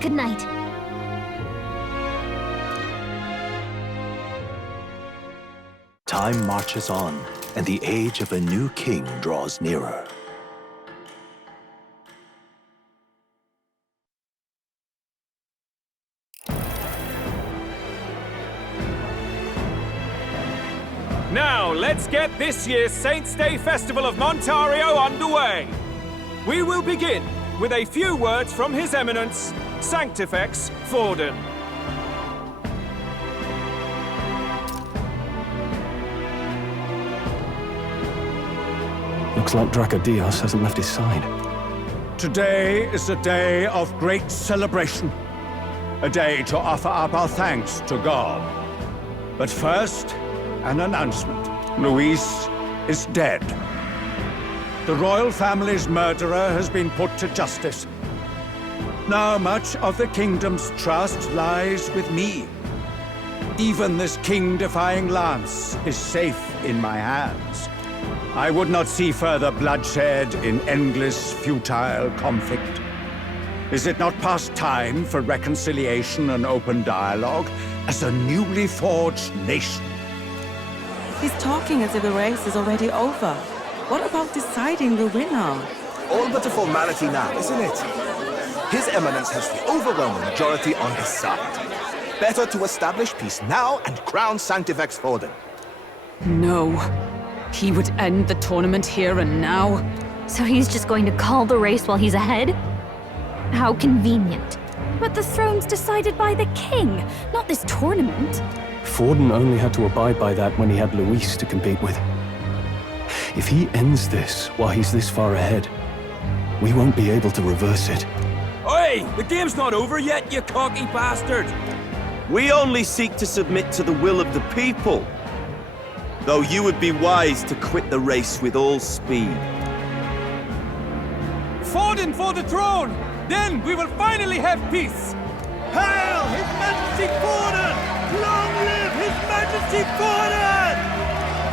Good night. Time marches on, and the age of a new king draws nearer. Now, let's get this year's Saints' Day Festival of Montario underway. We will begin with a few words from His Eminence, Sanctifex Forden. Looks like Dracodios hasn't left his side. Today is a day of great celebration. A day to offer up our thanks to God. But first, an announcement. Luis is dead. The royal family's murderer has been put to justice. Now much of the kingdom's trust lies with me. Even this king-defying lance is safe in my hands. I would not see further bloodshed in endless, futile conflict. Is it not past time for reconciliation and open dialogue as a newly forged nation? He's talking as if the race is already over. What about deciding the winner? All but a formality now, isn't it? His Eminence has the overwhelming majority on his side. Better to establish peace now and crown Sanctifex Forden. No. He would end the tournament here and now. So he's just going to call the race while he's ahead? How convenient. But the throne's decided by the king, not this tournament. Forden only had to abide by that when he had Luis to compete with. If he ends this while he's this far ahead, we won't be able to reverse it. Oi! The game's not over yet, you cocky bastard! We only seek to submit to the will of the people. Though you would be wise to quit the race with all speed. Forden for the throne! Then we will finally have peace! Hail His Majesty Forden! Long live His Majesty Forden!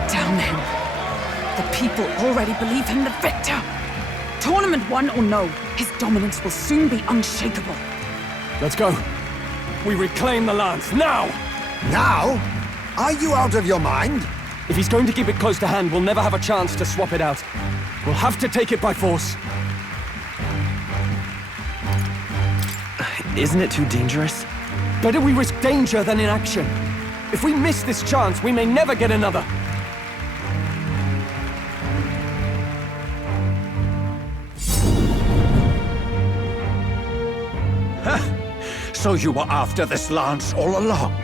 Damn him. The people already believe him the victor. Tournament won or no, his dominance will soon be unshakable. Let's go. We reclaim the lance, now! Now? Are you out of your mind? If he's going to keep it close to hand, we'll never have a chance to swap it out. We'll have to take it by force. Isn't it too dangerous? Better we risk danger than inaction. If we miss this chance, we may never get another. So you were after this lance all along?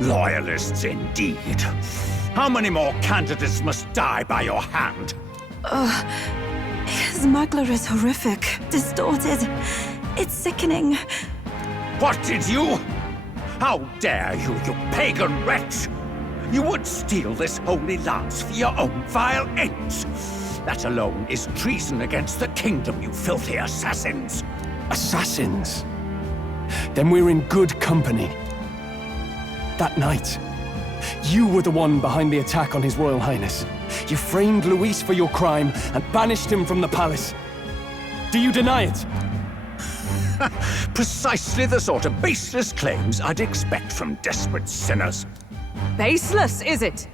Loyalists indeed. How many more candidates must die by your hand? His smuggler is horrific, distorted. It's sickening. What did you? How dare you, you pagan wretch! You would steal this holy lance for your own vile ends. That alone is treason against the kingdom, you filthy assassins. Assassins? Then we're in good company. That night, you were the one behind the attack on His Royal Highness. You framed Luis for your crime and banished him from the palace. Do you deny it? Precisely the sort of baseless claims I'd expect from desperate sinners. Baseless, is it?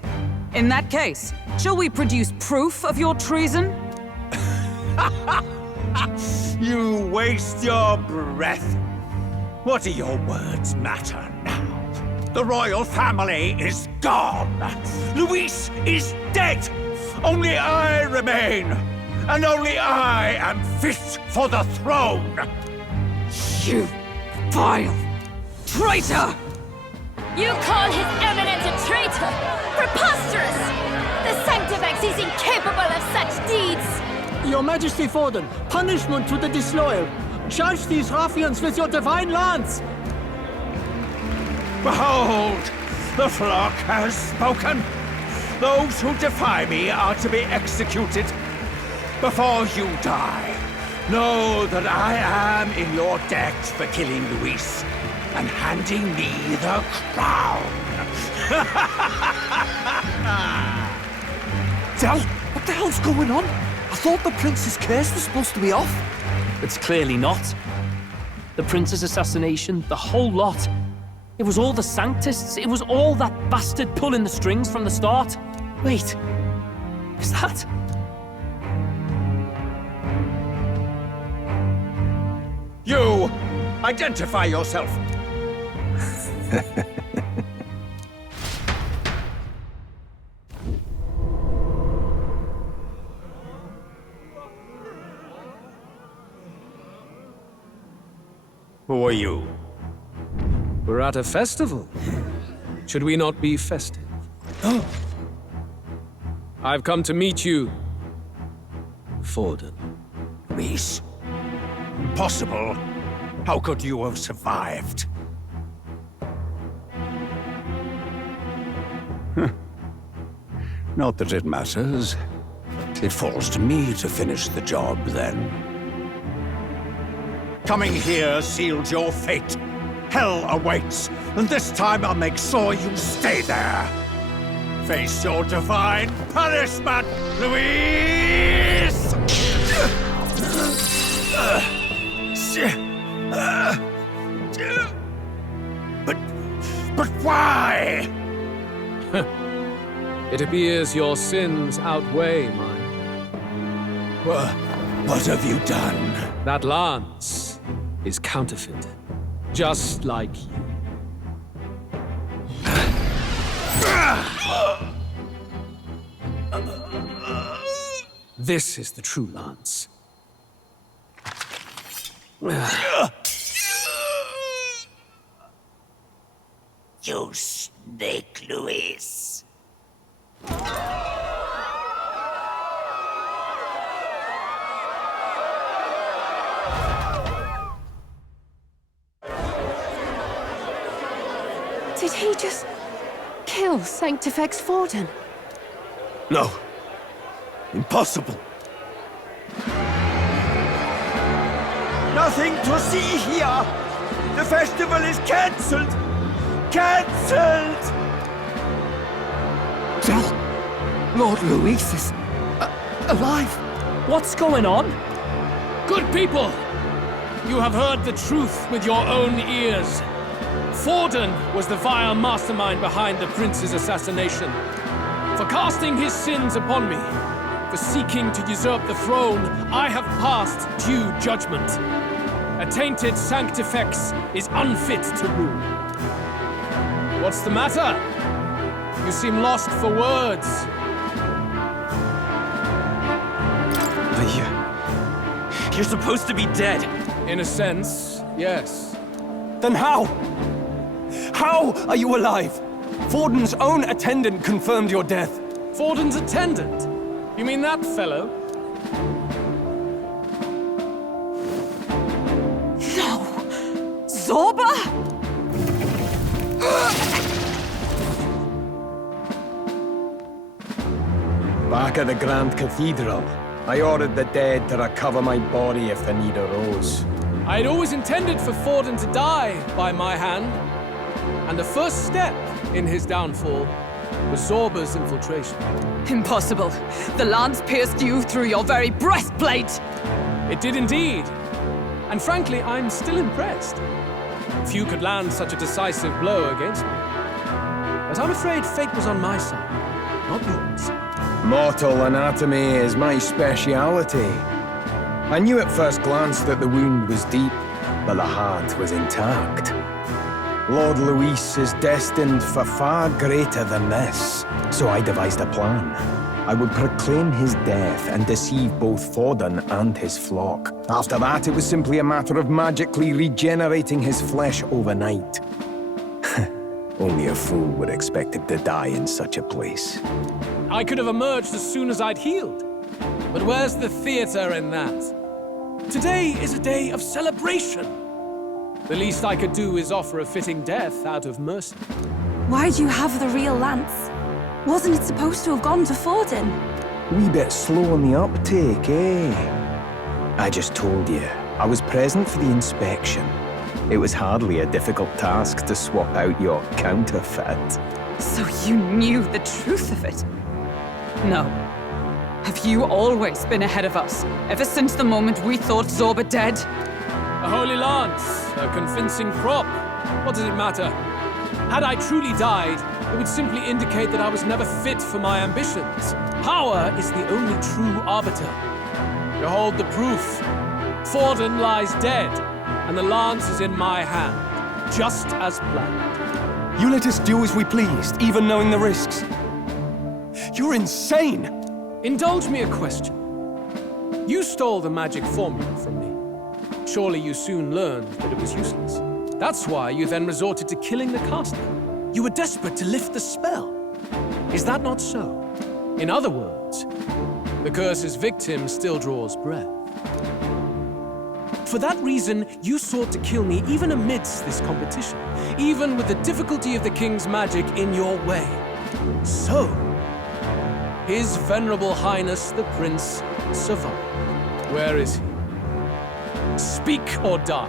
In that case, shall we produce proof of your treason? You waste your breath. What do your words matter now? The royal family is gone. Luis is dead. Only I remain. And only I am fit for the throne. You vile traitor! You call His Eminence a traitor? Preposterous! The Sanctifex is incapable of such deeds! Your Majesty Forden, punishment to the disloyal. Judge these ruffians with your divine lance! Behold, the flock has spoken. Those who defy me are to be executed. Before you die, know that I am in your debt for killing Luis and handing me the crown. Del, what the hell's going on? I thought the prince's case was supposed to be off. It's clearly not. The prince's assassination, the whole lot. It was all the Sanctists. It was all that bastard pulling the strings from the start. Wait, is that... You! Identify yourself! Who are you? We're at a festival. Should we not be festive? I've come to meet you, Forden. Reese? Impossible. How could you have survived? Not that it matters. It falls to me to finish the job, then. Coming here sealed your fate. Hell awaits, and this time I'll make sure you stay there. Face your divine punishment, Louise! But why? It appears your sins outweigh mine. What have you done? That lance is counterfeit, just like you. This is the true lance. You snake, Louise. Did he just kill Sanctifex Forden? No. Impossible. Nothing to see here. The festival is cancelled. Cancelled! Del, Lord Louis is alive. What's going on? Good people! You have heard the truth with your own ears. Forden was the vile mastermind behind the prince's assassination. For casting his sins upon me, for seeking to usurp the throne, I have passed due judgment. A tainted Sanctifex is unfit to rule. What's the matter? You seem lost for words. You're supposed to be dead. In a sense, yes. Then how? How are you alive? Forden's own attendant confirmed your death. Forden's attendant? You mean that fellow? No! Zorba? Back at the Grand Cathedral, I ordered the dead to recover my body if the need arose. I had always intended for Forden to die by my hand, and the first step in his downfall was Zorba's infiltration. Impossible. The lance pierced you through your very breastplate! It did indeed. And frankly, I'm still impressed. Few could land such a decisive blow against me. But I'm afraid fate was on my side, not yours. Mortal anatomy is my speciality. I knew at first glance that the wound was deep, but the heart was intact. Lord Louis is destined for far greater than this, so I devised a plan. I would proclaim his death and deceive both Forden and his flock. After that, it was simply a matter of magically regenerating his flesh overnight. Only a fool would expect him to die in such a place. I could have emerged as soon as I'd healed. But where's the theater in that? Today is a day of celebration. The least I could do is offer a fitting death out of mercy. Why do you have the real lance? Wasn't it supposed to have gone to Forden? Wee bit slow on the uptake, eh? I just told you, I was present for the inspection. It was hardly a difficult task to swap out your counterfeit. So you knew the truth of it? No. Have you always been ahead of us, ever since the moment we thought Zorba dead? A holy lance, a convincing prop. What does it matter? Had I truly died, it would simply indicate that I was never fit for my ambitions. Power is the only true arbiter. Behold the proof. Forden lies dead, and the lance is in my hand, just as planned. You let us do as we pleased, even knowing the risks. You're insane! Indulge me a question. You stole the magic formula from me. Surely you soon learned that it was useless. That's why you then resorted to killing the caster. You were desperate to lift the spell. Is that not so? In other words, the curse's victim still draws breath. For that reason, you sought to kill me even amidst this competition, even with the difficulty of the king's magic in your way. So, His Venerable Highness the Prince survived. Where is he? Speak or die.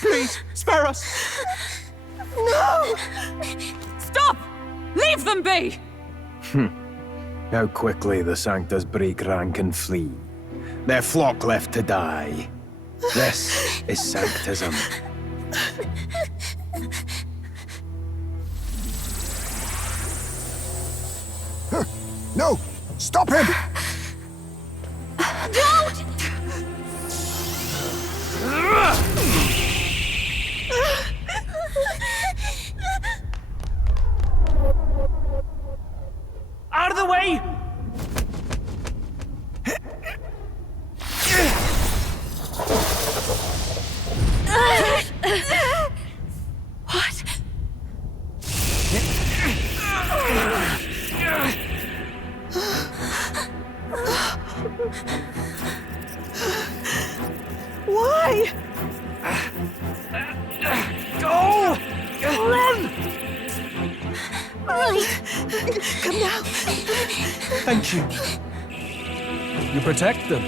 Please, spare us! No! Stop! Leave them be! How quickly the Sanctus break rank and flee. Their flock left to die. This is Sanctism. No! Stop him! Don't! Out of the way! What? Why? Go! Run! Come now. Thank you. You protect them.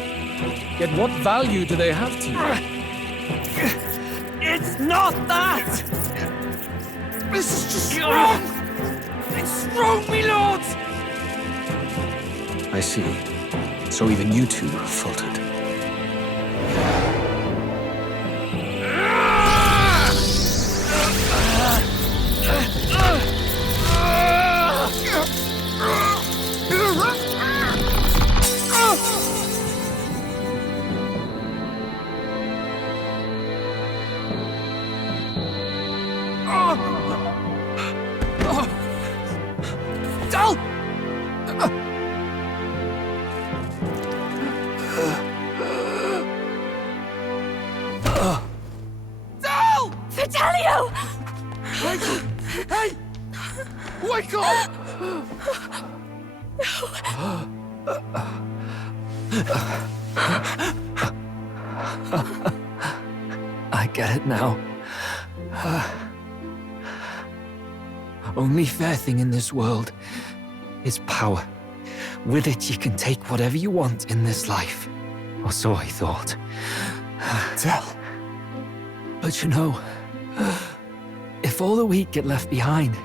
Yet what value do they have to you? It's not that! This is just wrong! It's wrong, me lord! I see. So even you two faltered. Vitelio! Hey! Wake up! I get it now. Only fair thing in this world is power. With it, you can take whatever you want in this life. Or so I thought. Tell. But you know, if all the weak get left behind,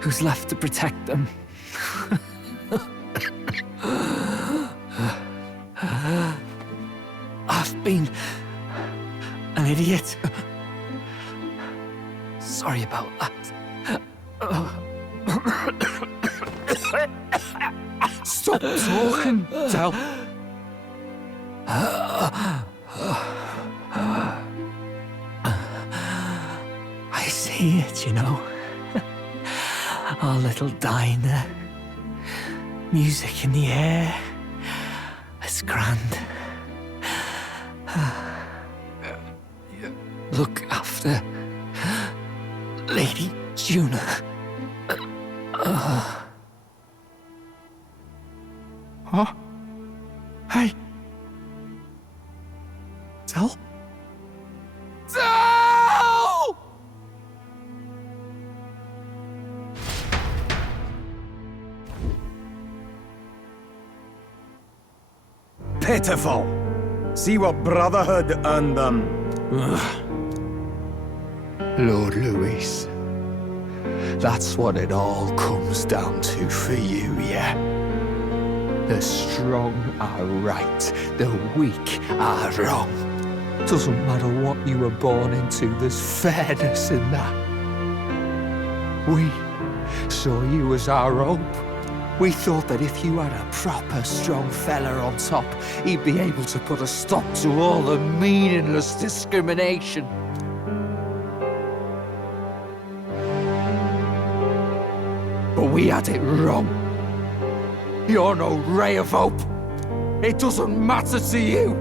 who's left to protect them? I've been an idiot. Sorry about that. Stop talking, Del. I see it, you know. Our little diner. Music in the air. It's grand. Look after Lady Juna. Huh? Hey. Del? Del! Pitiful. See what brotherhood earned them. Lord Luis. That's what it all comes down to for you, yeah? The strong are right, the weak are wrong. Doesn't matter what you were born into, there's fairness in that. We saw you as our hope. We thought that if you had a proper strong fella on top, he'd be able to put a stop to all the meaningless discrimination. But we had it wrong. You're no ray of hope. It doesn't matter to you.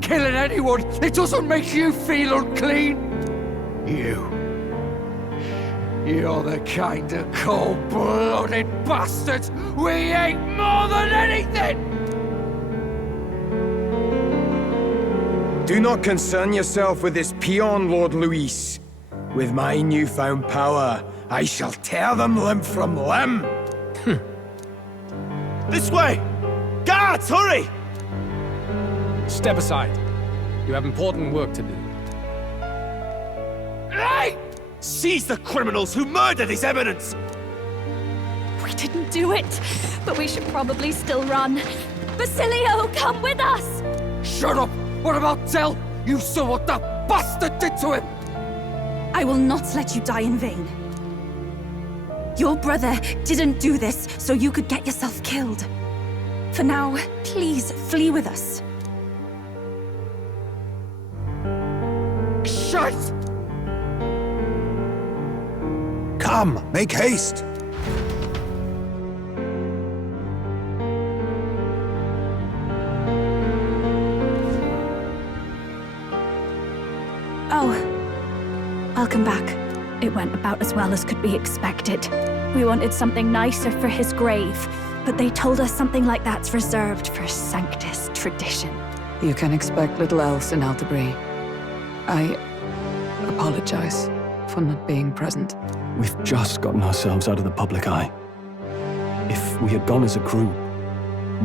Killing anyone, it doesn't make you feel unclean. You're the kind of cold-blooded bastards we hate more than anything! Do not concern yourself with this peon, Lord Luis. With my newfound power, I shall tear them limb from limb. This way! Guards, hurry! Step aside. You have important work to do. Hey! Seize the criminals who murdered His Eminence! We didn't do it, but we should probably still run. Basilio, come with us! Shut up! What about Tell? You saw what that bastard did to him! I will not let you die in vain. Your brother didn't do this so you could get yourself killed. For now, please flee with us. Shut! Come, make haste! Oh, welcome back. It went about as well as could be expected. We wanted something nicer for his grave, but they told us something like that's reserved for Sanctus tradition. You can expect little else in Altabri. I apologize for not being present. We've just gotten ourselves out of the public eye. If we had gone as a group,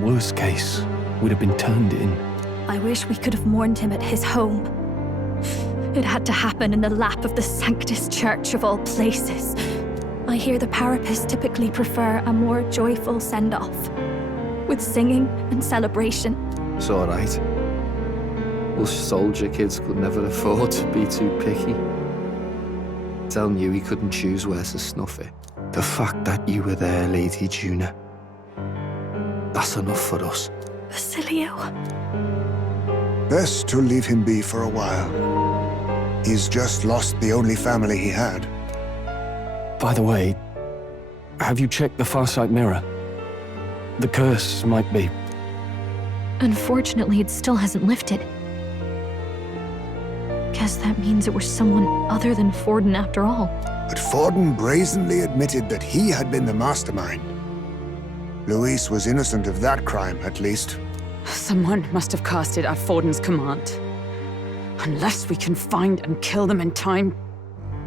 worst case, we'd have been turned in. I wish we could have mourned him at his home. It had to happen in the lap of the Sanctus Church of all places. I hear the Parapists typically prefer a more joyful send-off, with singing and celebration. It's all right. Us soldier kids could never afford to be too picky. Tell knew he couldn't choose where to snuff it. The fact that you were there, Lady Juna, that's enough for us. Basilio. Best to leave him be for a while. He's just lost the only family he had. By the way, have you checked the Farsight mirror? The curse might be... Unfortunately, it still hasn't lifted. Guess that means it was someone other than Forden after all. But Forden brazenly admitted that he had been the mastermind. Luis was innocent of that crime, at least. Someone must have cast it at Forden's command. Unless we can find and kill them in time.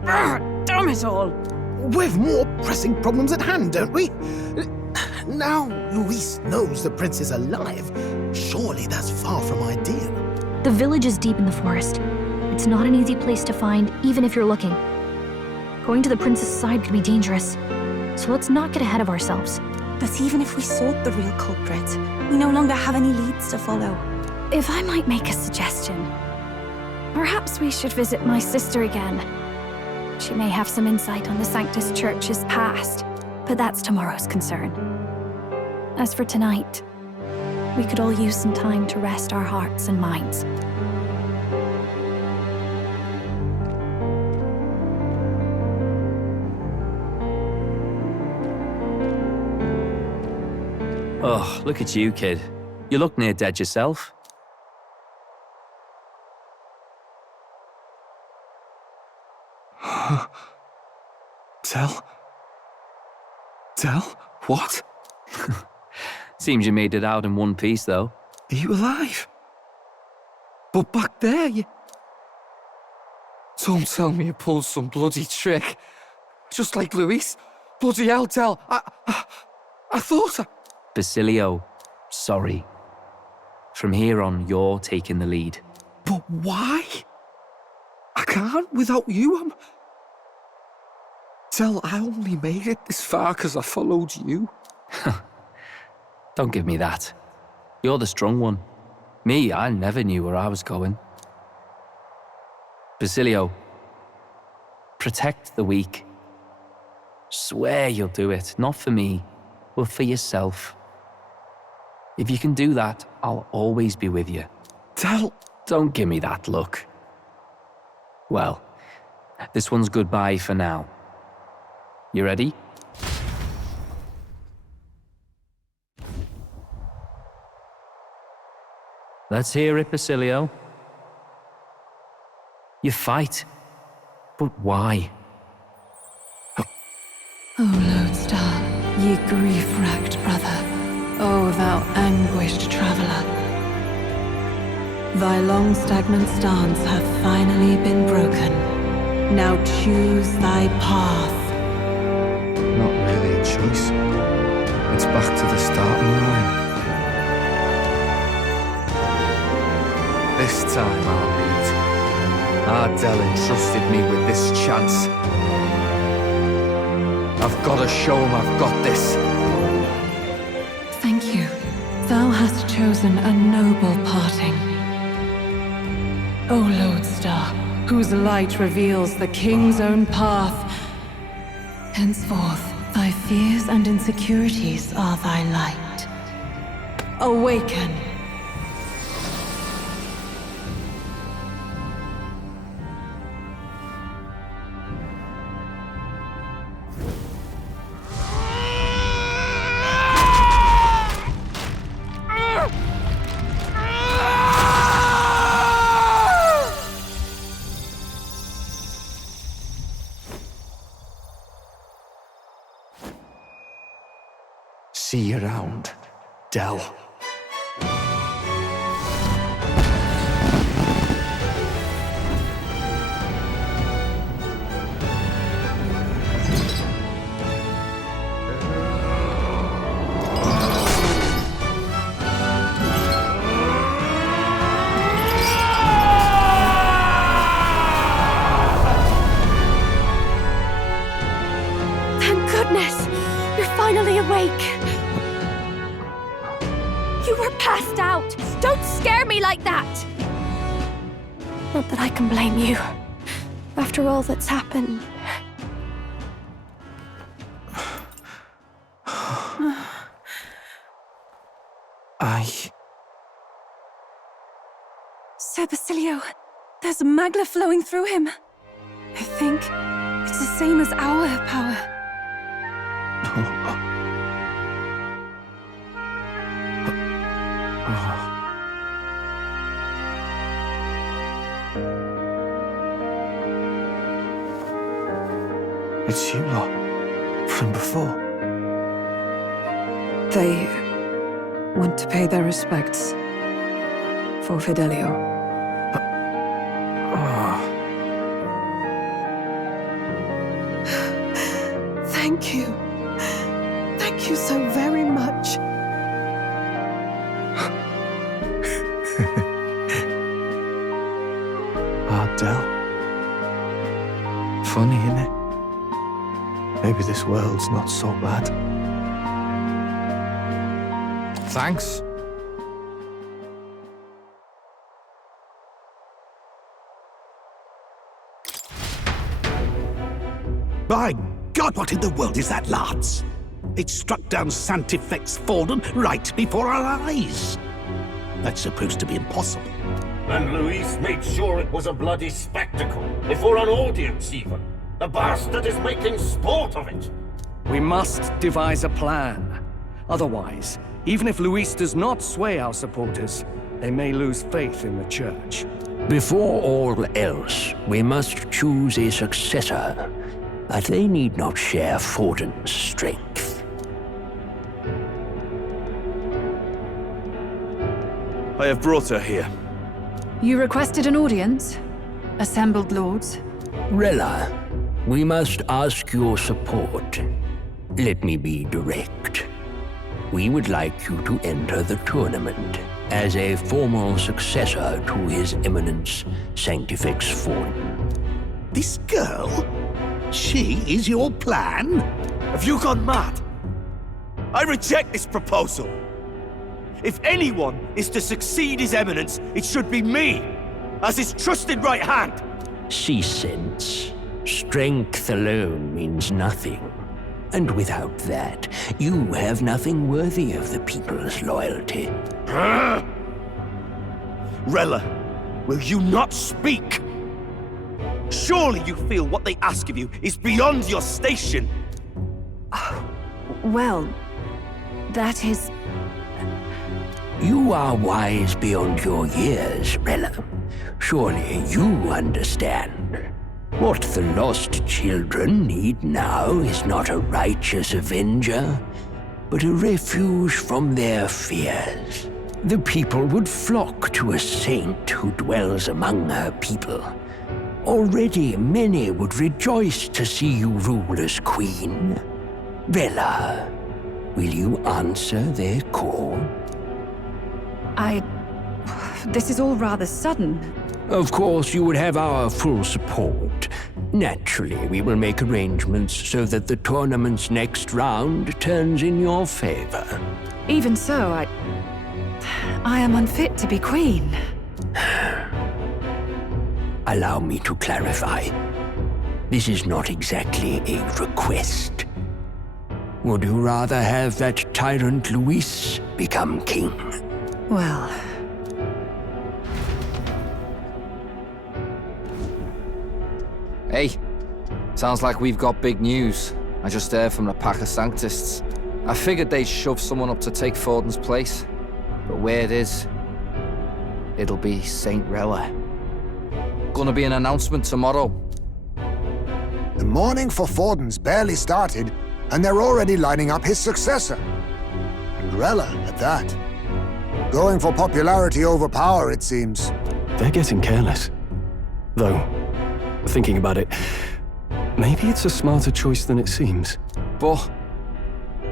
Damn it all! We've more pressing problems at hand, don't we? Now Luis knows the prince is alive. Surely that's far from ideal. The village is deep in the forest. It's not an easy place to find, even if you're looking. Going to the prince's side could be dangerous. So let's not get ahead of ourselves. But even if we sought the real culprit, we no longer have any leads to follow. If I might make a suggestion, perhaps we should visit my sister again. She may have some insight on the Sanctus Church's past, but that's tomorrow's concern. As for tonight, we could all use some time to rest our hearts and minds. Oh, look at you, kid. You look near dead yourself. Tell? What? Seems you made it out in one piece, though. Are you alive? But back there, you... Don't tell me you pulled some bloody trick. Just like Luis. Bloody hell, Tell. I thought I... Basilio, sorry. From here on, you're taking the lead. But why? I can't without you. Tell, I only made it this far because I followed you. Don't give me that. You're the strong one. Me, I never knew where I was going. Basilio, protect the weak. Swear you'll do it, not for me, but for yourself. If you can do that, I'll always be with you. Tell... Don't give me that look. Well, this one's goodbye for now. You ready? Let's hear it, Basilio. You fight, but why? O Lodestar, ye grief-racked brother, O thou anguished traveller. Thy long stagnant stance hath finally been broken. Now choose thy path. Not really a choice. It's back to the starting line. This time I'll lead. Ardell entrusted me with this chance. I've got to show him I've got this. Thank you. Thou hast chosen a noble parting. O Lodestar, whose light reveals the king's own path. Henceforth, thy fears and insecurities are thy light. Awaken. See you around, Dell. Thank goodness! You're finally awake! You were passed out! Don't scare me like that! Not that I can blame you. After all that's happened. Sir Basilio, there's magla flowing through him. I think it's the same as our power. It's you lot, from before. They want to pay their respects for Fidelio. Thank you. Thank you so very much. Ardell. Funny, innit? Maybe this world's not so bad. Thanks. By God, what in the world is that, lads? It struck down Santifex Forden right before our eyes. That's supposed to be impossible. And Luis made sure it was a bloody spectacle, before an audience even. The bastard is making sport of it. We must devise a plan. Otherwise, even if Luis does not sway our supporters, they may lose faith in the church. Before all else, we must choose a successor. But they need not share Forden's strength. I have brought her here. You requested an audience? Assembled lords? Rella, we must ask your support. Let me be direct. we would like you to enter the tournament as a formal successor to His Eminence Sanctifex Forden. This girl? She is your plan? Have you gone mad? I reject this proposal. If anyone is to succeed His Eminence, it should be me, as his trusted right hand. Cease sense. Strength alone means nothing. And without that, you have nothing worthy of the people's loyalty. Rella, will you not speak? Surely you feel what they ask of you is beyond your station. Well, that is... You are wise beyond your years, Rella. Surely you understand. What the lost children need now is not a righteous avenger, but a refuge from their fears. The people would flock to a saint who dwells among her people. Already many would rejoice to see you rule as queen. Rella, will you answer their call? This is all rather sudden. Of course, you would have our full support. Naturally, we will make arrangements so that the tournament's next round turns in your favor. Even so, I am unfit to be queen. Allow me to clarify. This is not exactly a request. Would you rather have that tyrant Luis become king? Well... Hey, sounds like we've got big news. I just heard from the pack of Sanctists. I figured they'd shove someone up to take Forden's place. But where it is, it'll be Saint Rella. Gonna be an announcement tomorrow. The mourning for Forden's barely started, and they're already lining up his successor. And Rella, at that. Going for popularity over power, it seems. They're getting careless. Though, thinking about it, maybe it's a smarter choice than it seems. But,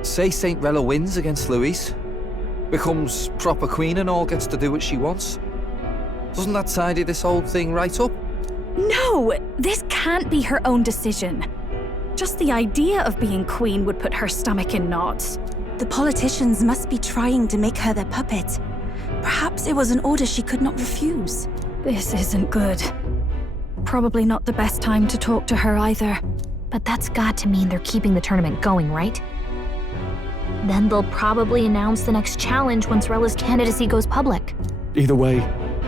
say Saint Rella wins against Luis, becomes proper queen and all gets to do what she wants. Doesn't that tidy this whole thing right up? No! This can't be her own decision. Just the idea of being queen would put her stomach in knots. The politicians must be trying to make her their puppet. Perhaps it was an order she could not refuse. This isn't good. Probably not the best time to talk to her either. But that's got to mean they're keeping the tournament going, right? Then they'll probably announce the next challenge once Rella's candidacy goes public. Either way,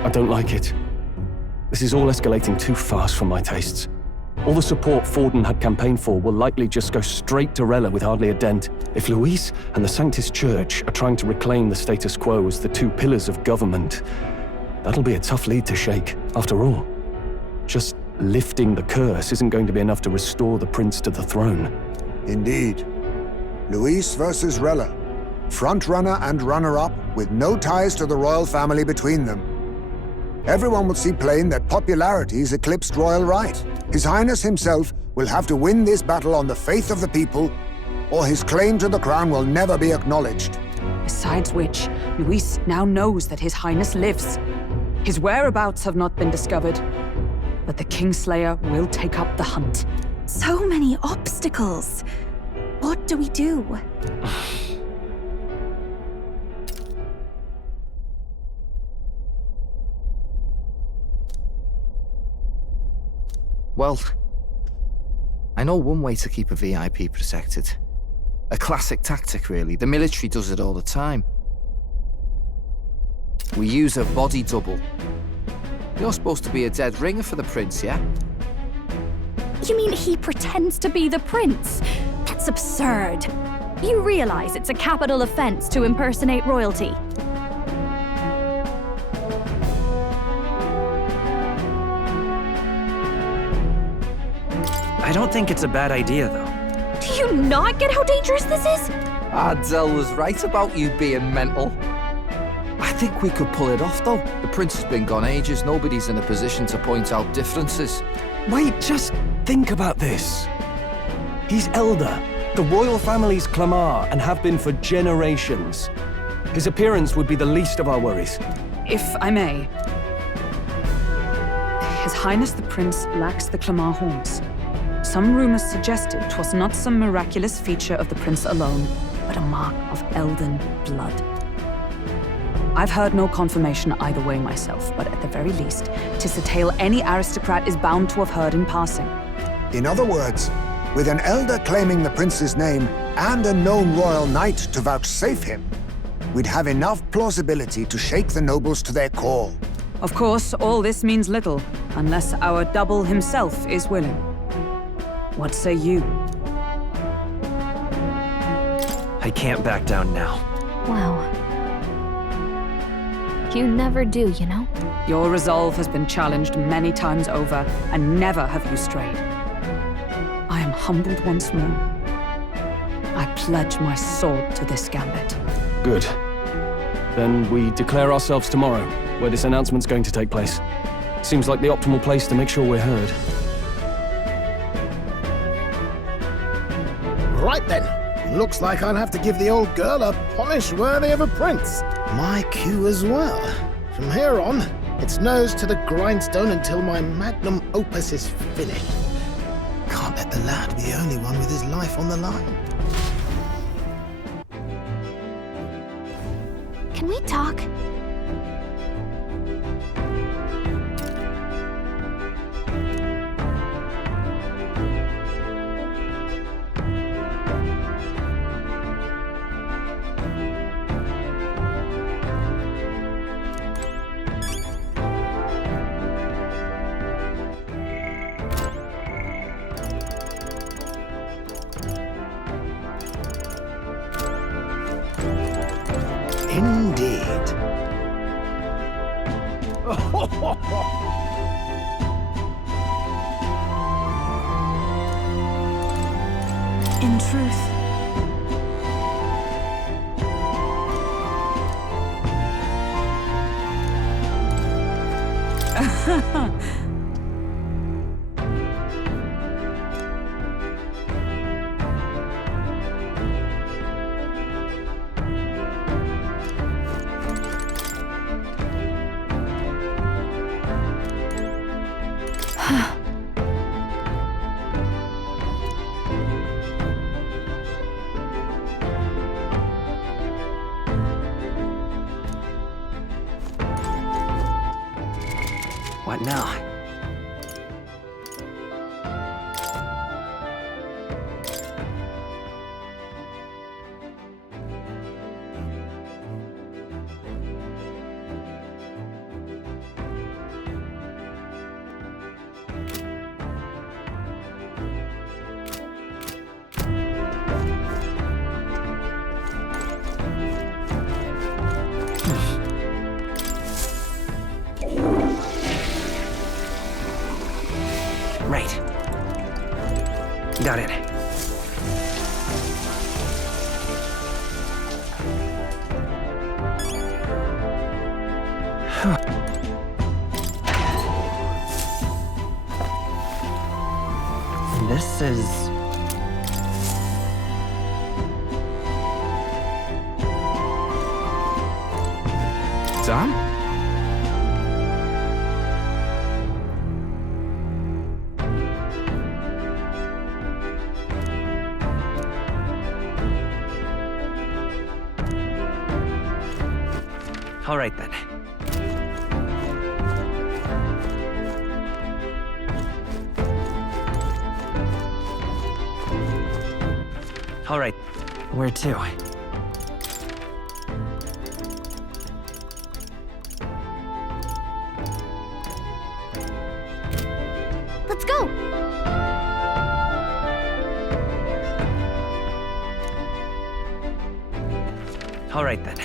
I don't like it. This is all escalating too fast for my tastes. All the support Forden had campaigned for will likely just go straight to Rella with hardly a dent. If Luis and the Sanctus Church are trying to reclaim the status quo as the two pillars of government, that'll be a tough lead to shake. After all, just lifting the curse isn't going to be enough to restore the prince to the throne. Indeed. Luis versus Rella. Frontrunner and runner-up with no ties to the royal family between them. Everyone will see plain that popularity's eclipsed royal right. His Highness himself will have to win this battle on the faith of the people, or his claim to the crown will never be acknowledged. Besides which, Luis now knows that His Highness lives. His whereabouts have not been discovered, but the Kingslayer will take up the hunt. So many obstacles. What do we do? Well, I know one way to keep a VIP protected. A classic tactic, really. The military does it all the time. We use a body double. You're supposed to be a dead ringer for the prince, yeah? You mean he pretends to be the prince? That's absurd. You realize it's a capital offense to impersonate royalty. I don't think it's a bad idea, though. Do you not get how dangerous this is? Ardell was right about you being mental. I think we could pull it off, though. The prince has been gone ages. Nobody's in a position to point out differences. Wait, just think about this. He's elder, The royal family's Clamar and have been for generations. His appearance would be the least of our worries. If I may. His Highness the Prince lacks the Clamar horns. Some rumors suggested 'twas not some miraculous feature of the prince alone, but a mark of Elden blood. I've heard no confirmation either way myself, but at the very least, 'tis a tale any aristocrat is bound to have heard in passing. In other words, with an elder claiming the prince's name and a known royal knight to vouchsafe him, we'd have enough plausibility to shake the nobles to their core. Of course, all this means little, unless our double himself is willing. What say you? I can't back down now. Wow. You never do, you know? Your resolve has been challenged many times over, and never have you strayed. I am humbled once more. I pledge my sword to this gambit. Good. Then we declare ourselves tomorrow, where this announcement's going to take place. Seems like the optimal place to make sure we're heard. Right then. Looks like I'll have to give the old girl a polish worthy of a prince. My cue as well. From here on, it's nose to the grindstone until my magnum opus is finished. Can't let the lad be the only one with his life on the line. Can we talk? Indeed. In truth, What now? Right. Got it. This is... done? All right, then. All right. Where to? Let's go! All right, then.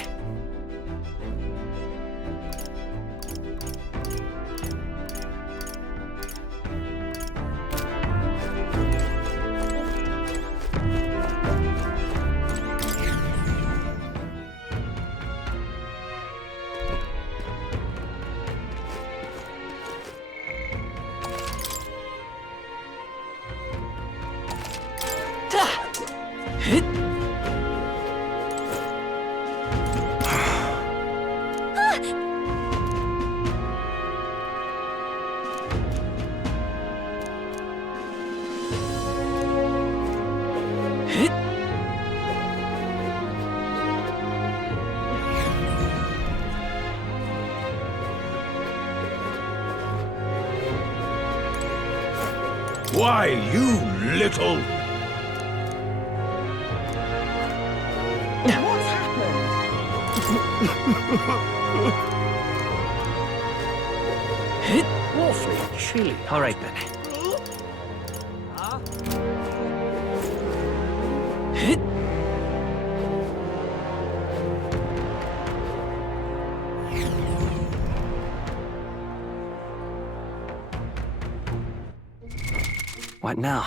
Why, you little... What's happened? Awfully chilly. All right, then. What now?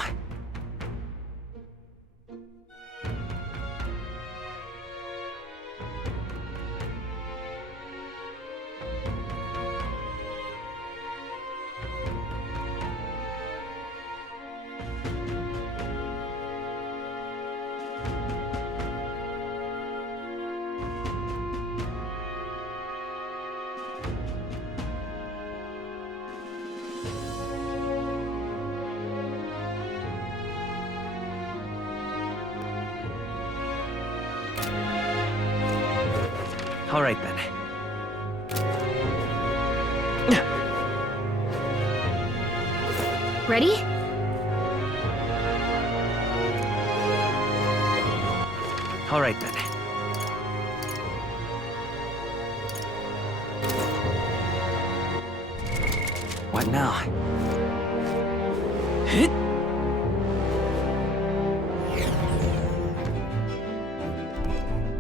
All right, then. Ready? All right, then. What now?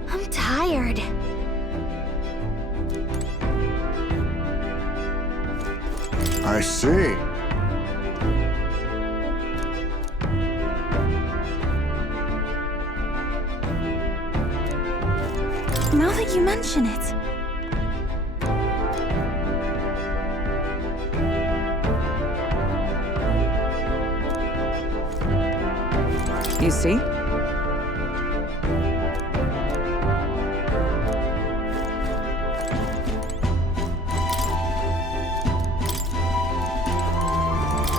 I'm tired. I see. Now that you mention it. You see?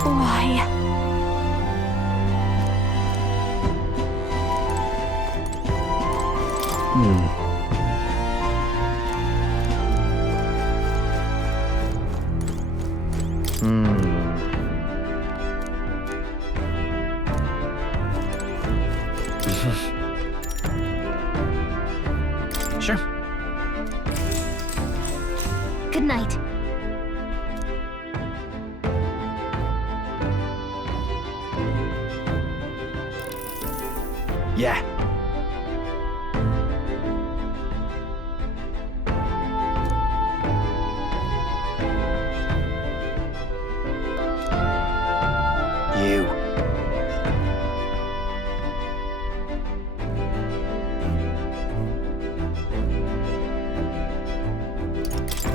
Why? Sure. Good night. Yeah. You.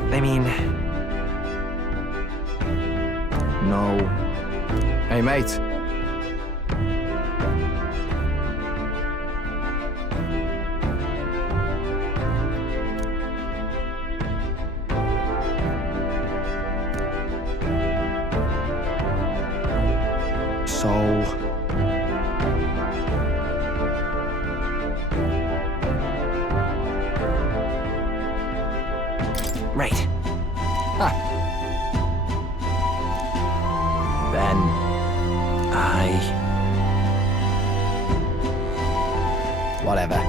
I mean... No. Hey, mate. So... Right. Ah. Then... Whatever.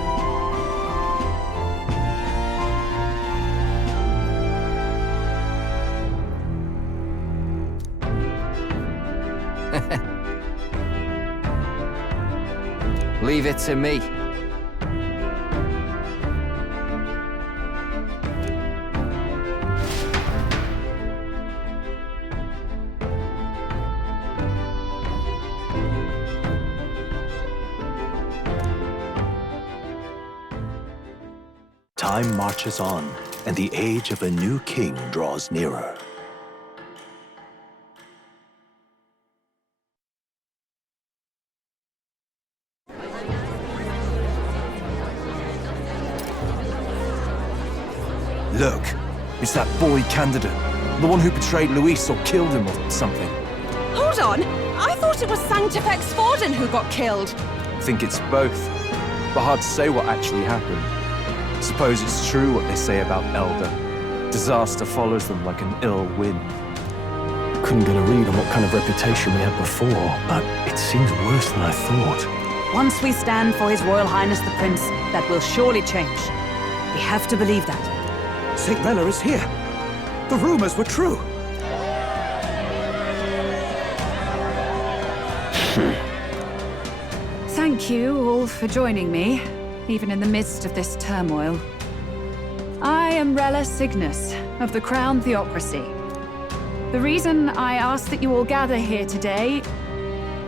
Leave it to me. Time marches on, and the age of a new king draws nearer. Look, it's that boy candidate. The one who betrayed Luis or killed him or something. Hold on! I thought it was Sanctifex Forden who got killed. Think it's both, but hard to say what actually happened. Suppose it's true what they say about Elder. Disaster follows them like an ill wind. couldn't get a read on what kind of reputation we had before, but it seems worse than I thought. Once we stand for His Royal Highness the Prince, that will surely change. We have to believe that. St. Rella is here. The rumors were true. Thank you all for joining me, even in the midst of this turmoil. I am Rella Cygnus, of the Crown Theocracy. The reason I ask that you all gather here today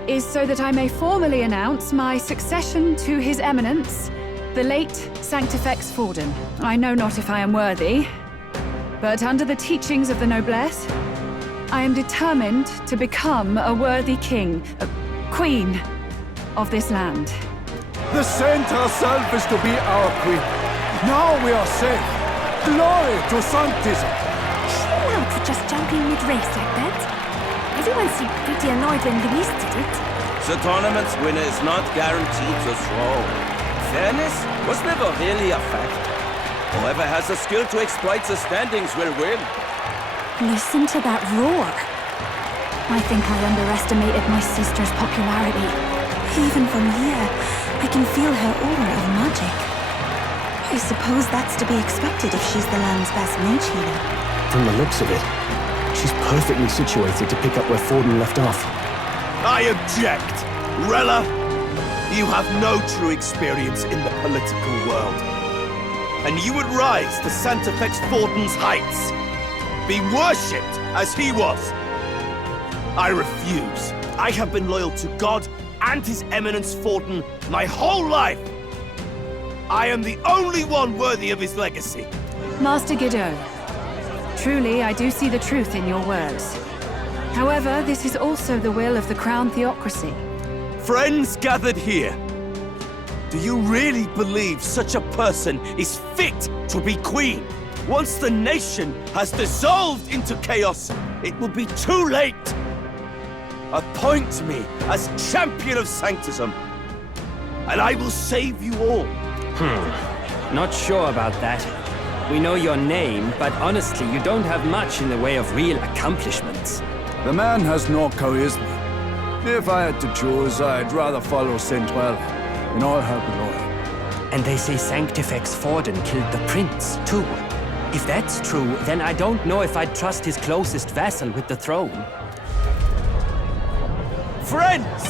is so that I may formally announce my succession to His Eminence, the late Sanctifex Forden. I know not if I am worthy, but under the teachings of the noblesse, I am determined to become a worthy king, a queen of this land. The saint herself is to be our queen. Now we are safe. Glory to Sanctism. Chill out for just jumping mid-race like that. Everyone seemed pretty annoyed when Luis did it. The tournament's winner is not guaranteed the throne. Fairness was never really a fact. Whoever has the skill to exploit the standings will win. Listen to that roar. I think I underestimated my sister's popularity. Even from here, I can feel her aura of magic. I suppose that's to be expected if she's the land's best mage healer. From the looks of it, she's perfectly situated to pick up where Forden left off. I object! Rella, you have no true experience in the political world. And you would rise to Sanctifex Forden's heights. Be worshipped as he was. I refuse. I have been loyal to God and His Eminence Forden my whole life. I am the only one worthy of his legacy. Master Guido, truly I do see the truth in your words. However, this is also the will of the Crown Theocracy. Friends gathered here, do you really believe such a person is fit to be queen? Once the nation has dissolved into chaos, it will be too late. Appoint me as champion of Sanctism, and I will save you all. Not sure about that. We know your name, but honestly, you don't have much in the way of real accomplishments. The man has no charisma. If I had to choose, I'd rather follow St. Rella in all her glory. And they say Sanctifex Forden killed the prince, too. If that's true, then I don't know if I'd trust his closest vassal with the throne. Friends,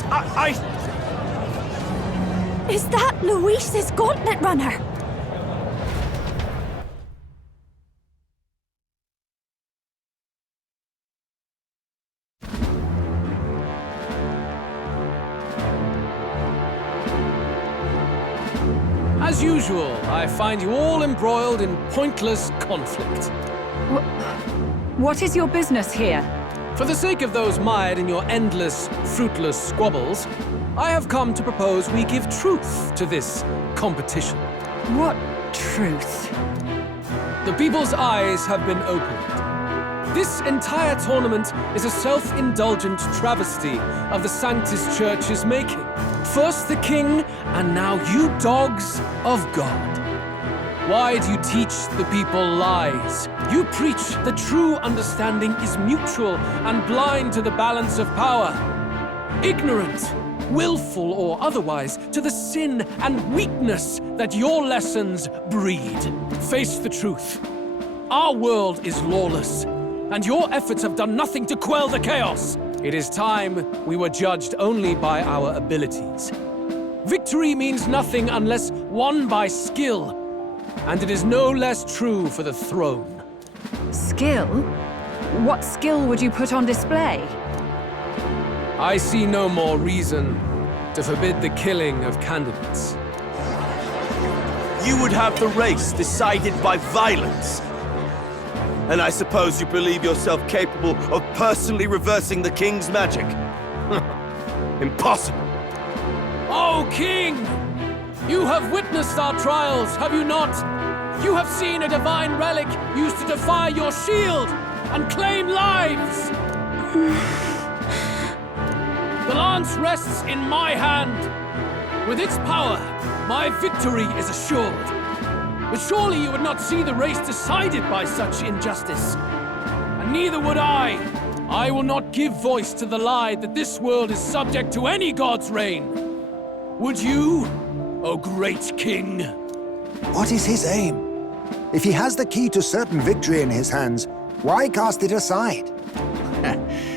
Is that Luis's gauntlet runner? As usual, I find you all embroiled in pointless conflict. What is your business here? For the sake of those mired in your endless, fruitless squabbles, I have come to propose we give truth to this competition. What truth? The people's eyes have been opened. This entire tournament is a self-indulgent travesty of the Sanctus Church's making. First the king, and now you dogs of God. Why do you teach the people lies? You preach that true understanding is mutual and blind to the balance of power. Ignorant, willful or otherwise, to the sin and weakness that your lessons breed. Face the truth. Our world is lawless, and your efforts have done nothing to quell the chaos. It is time we were judged only by our abilities. Victory means nothing unless won by skill, and it is no less true for the throne. Skill? What skill would you put on display? I see no more reason to forbid the killing of candidates. You would have the race decided by violence. And I suppose you believe yourself capable of personally reversing the king's magic? Impossible. Oh, King! You have witnessed our trials, have you not? You have seen a divine relic used to defy your shield and claim lives! The lance rests in my hand. With its power, my victory is assured. But surely you would not see the race decided by such injustice. And neither would I, I will not give voice to the lie that this world is subject to any god's reign. Would you, O great king? What is his aim? If he has the key to certain victory in his hands, why cast it aside?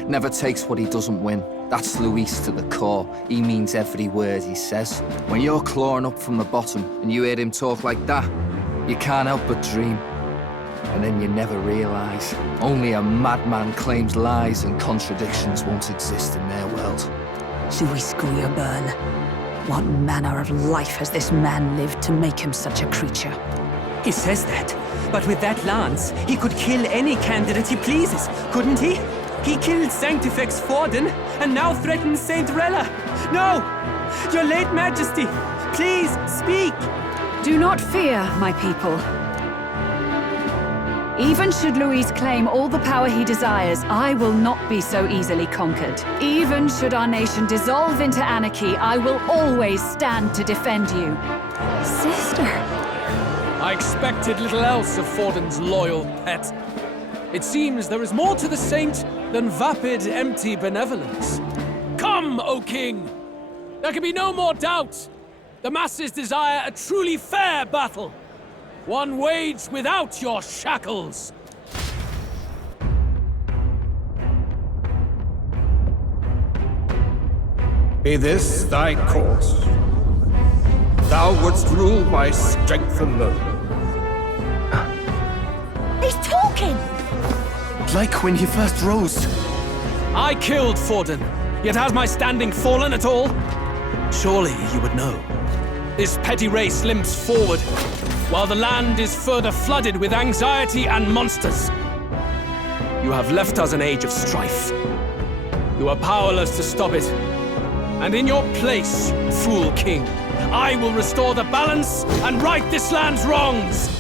Never takes what he doesn't win. That's Luis to the core. He means every word he says. When you're clawing up from the bottom and you hear him talk like that, you can't help but dream. And then you never realize. Only a madman claims lies and contradictions won't exist in their world. Luis Guillerburn, what manner of life has this man lived to make him such a creature? He says that, but with that lance, he could kill any candidate he pleases, couldn't he? He killed Sanctifex Forden, and now threatens Saint Rella. No! Your late Majesty, please, speak! Do not fear, my people. Even should Luis claim all the power he desires, I will not be so easily conquered. Even should our nation dissolve into anarchy, I will always stand to defend you. Sister. I expected little else of Forden's loyal pet. It seems there is more to the saint than vapid, empty benevolence. Come, O king! There can be no more doubt. The masses desire a truly fair battle. One waged without your shackles. Be this thy course. Thou wouldst rule by strength alone. He's talking! Like when he first rose. I killed Forden, yet has my standing fallen at all? Surely you would know. This petty race limps forward, while the land is further flooded with anxiety and monsters. You have left us an age of strife. You are powerless to stop it. And in your place, fool king, I will restore the balance and right this land's wrongs!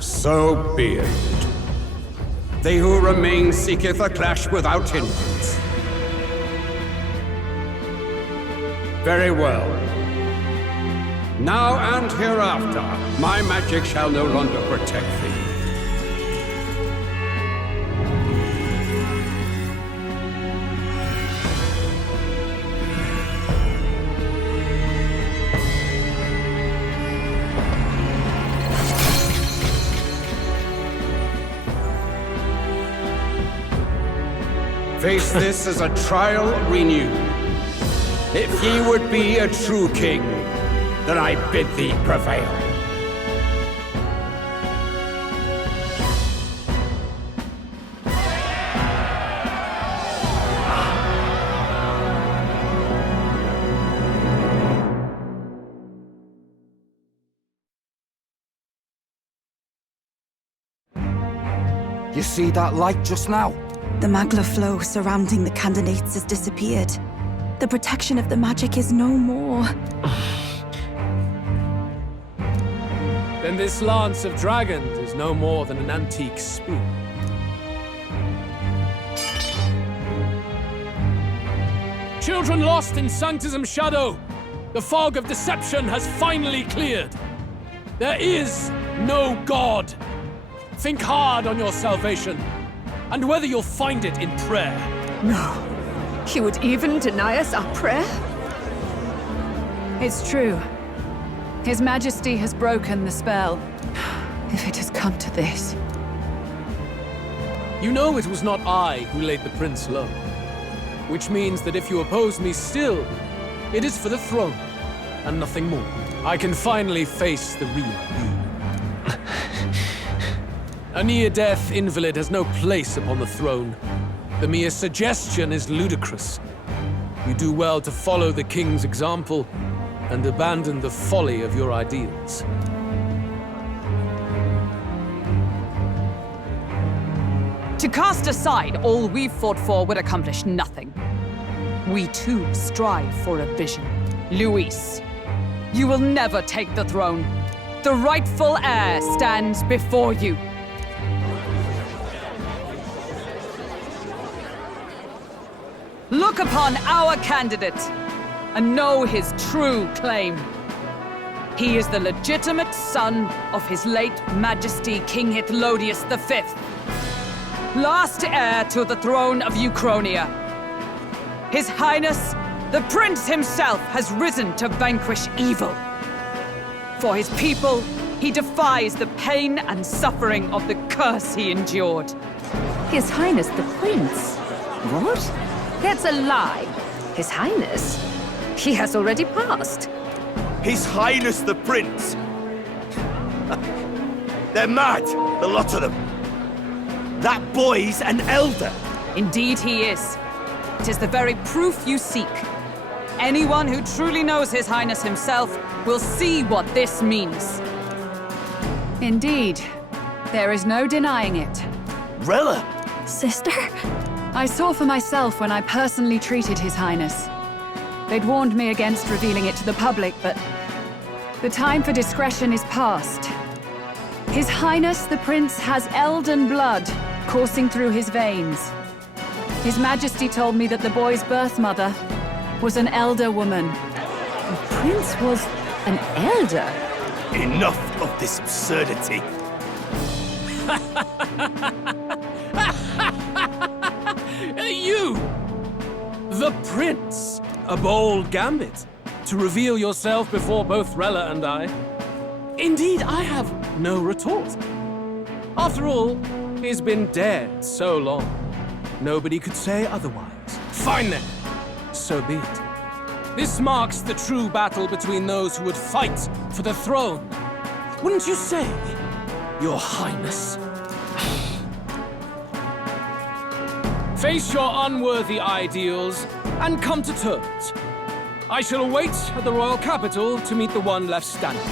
So be it. They who remain seeketh a clash without hindrance. Very well. Now and hereafter, my magic shall no longer protect thee. Face this as a trial renewed. If ye would be a true king, then I bid thee prevail. You see that light just now? The magla flow surrounding the candidates has disappeared. The protection of the magic is no more. Then this lance of dragons is no more than an antique spear. Children lost in Sanctism's shadow! The fog of deception has finally cleared! There is no God! Think hard on your salvation, and whether you'll find it in prayer. No. He would even deny us our prayer? It's true. His Majesty has broken the spell. If it has come to this. You know it was not I who laid the prince low. Which means that if you oppose me still, it is for the throne, and nothing more. I can finally face the real you. A near-death invalid has no place upon the throne. The mere suggestion is ludicrous. You do well to follow the king's example and abandon the folly of your ideals. To cast aside all we've fought for would accomplish nothing. We too strive for a vision. Luis, you will never take the throne. The rightful heir stands before you. Look upon our candidate and know his true claim. He is the legitimate son of his late Majesty King Hythlodius V. last heir to the throne of Uchronia. His Highness, the Prince himself, has risen to vanquish evil. For his people, he defies the pain and suffering of the curse he endured. His Highness the Prince? What? That's a lie. His Highness? He has already passed. His Highness the Prince! They're mad, the lot of them. That boy's an elder. Indeed he is. It is the very proof you seek. Anyone who truly knows His Highness himself will see what this means. Indeed. There is no denying it. Rella! Sister? I saw for myself when I personally treated His Highness. They'd warned me against revealing it to the public, but the time for discretion is past. His Highness the Prince has Elden blood coursing through his veins. His Majesty told me that the boy's birth mother was an elder woman. The Prince was an elder? Enough of this absurdity. You! The Prince! A bold gambit. To reveal yourself before both Rella and I. Indeed, I have no retort. After all, he's been dead so long. Nobody could say otherwise. Fine then. So be it. This marks the true battle between those who would fight for the throne. Wouldn't you say, Your Highness? Face your unworthy ideals and come to terms. I shall await at the royal capital to meet the one left standing.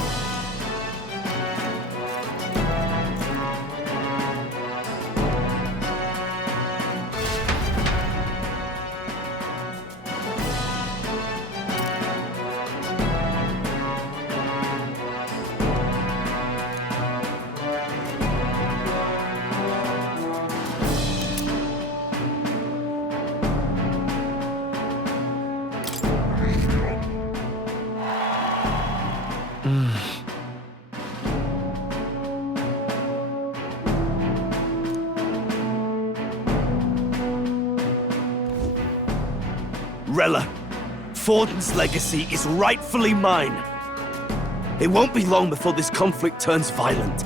Rella, Forden's legacy is rightfully mine. It won't be long before this conflict turns violent.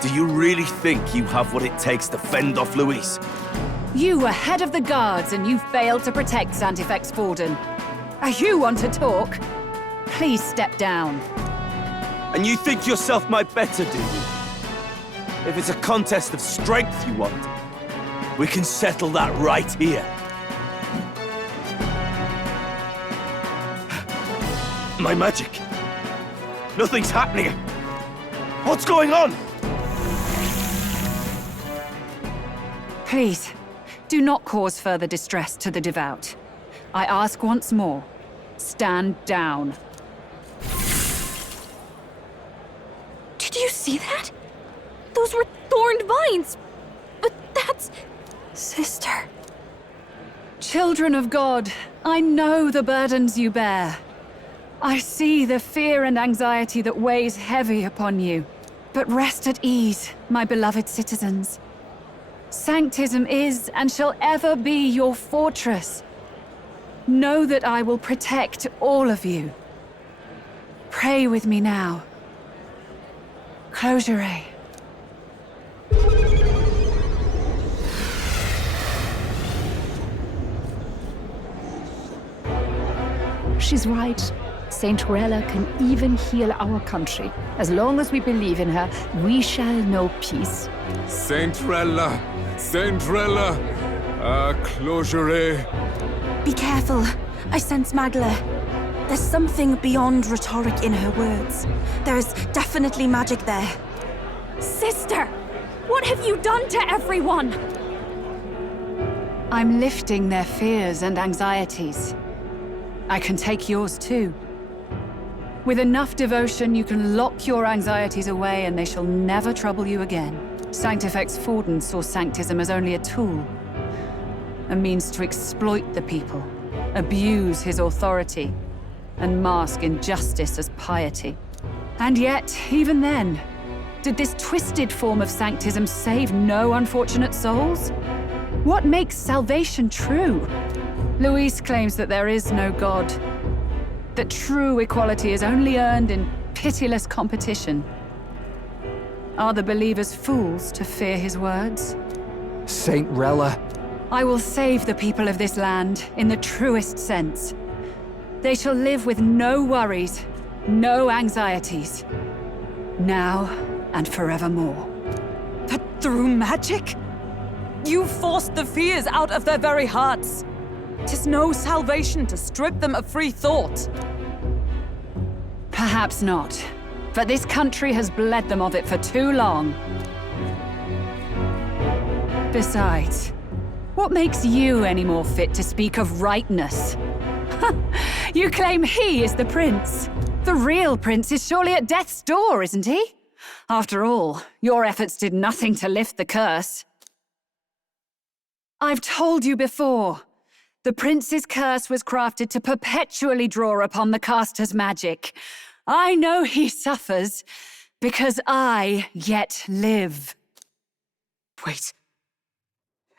Do you really think you have what it takes to fend off Luis? You were head of the guards and you failed to protect Santifex Forden. You want to talk? Please step down. And you think yourself my better, do you? If it's a contest of strength you want, we can settle that right here. My magic. Nothing's happening. What's going on? Please, do not cause further distress to the devout. I ask once more, stand down. Did you see that? Those were thorned vines. But that's... Sister. Children of God, I know the burdens you bear. I see the fear and anxiety that weighs heavy upon you. But rest at ease, my beloved citizens. Sanctism is and shall ever be your fortress. Know that I will protect all of you. Pray with me now. Closure. She's right. Saint Rella can even heal our country. As long as we believe in her, we shall know peace. Saint Rella! Saint Rella! Closure. Be careful. I sense Magla. There's something beyond rhetoric in her words. There is definitely magic there. Sister! What have you done to everyone? I'm lifting their fears and anxieties. I can take yours too. With enough devotion, you can lock your anxieties away and they shall never trouble you again. Sanctifex Forden saw Sanctism as only a tool. A means to exploit the people, abuse his authority, and mask injustice as piety. And yet, even then, Did this twisted form of sanctism save no unfortunate souls? What makes salvation true? Luis claims that there is no God, that true equality is only earned in pitiless competition. Are the believers fools to fear his words? Saint Rella. I will save the people of this land in the truest sense. They shall live with no worries, no anxieties, now and forevermore. But through magic? You forced the fears out of their very hearts. 'Tis no salvation to strip them of free thought. Perhaps not, but this country has bled them of it for too long. Besides, what makes you any more fit to speak of rightness? You claim he is the prince. The real prince is surely at death's door, isn't he? After all, your efforts did nothing to lift the curse. I've told you before, the prince's curse was crafted to perpetually draw upon the caster's magic. I know he suffers, because I yet live. Wait.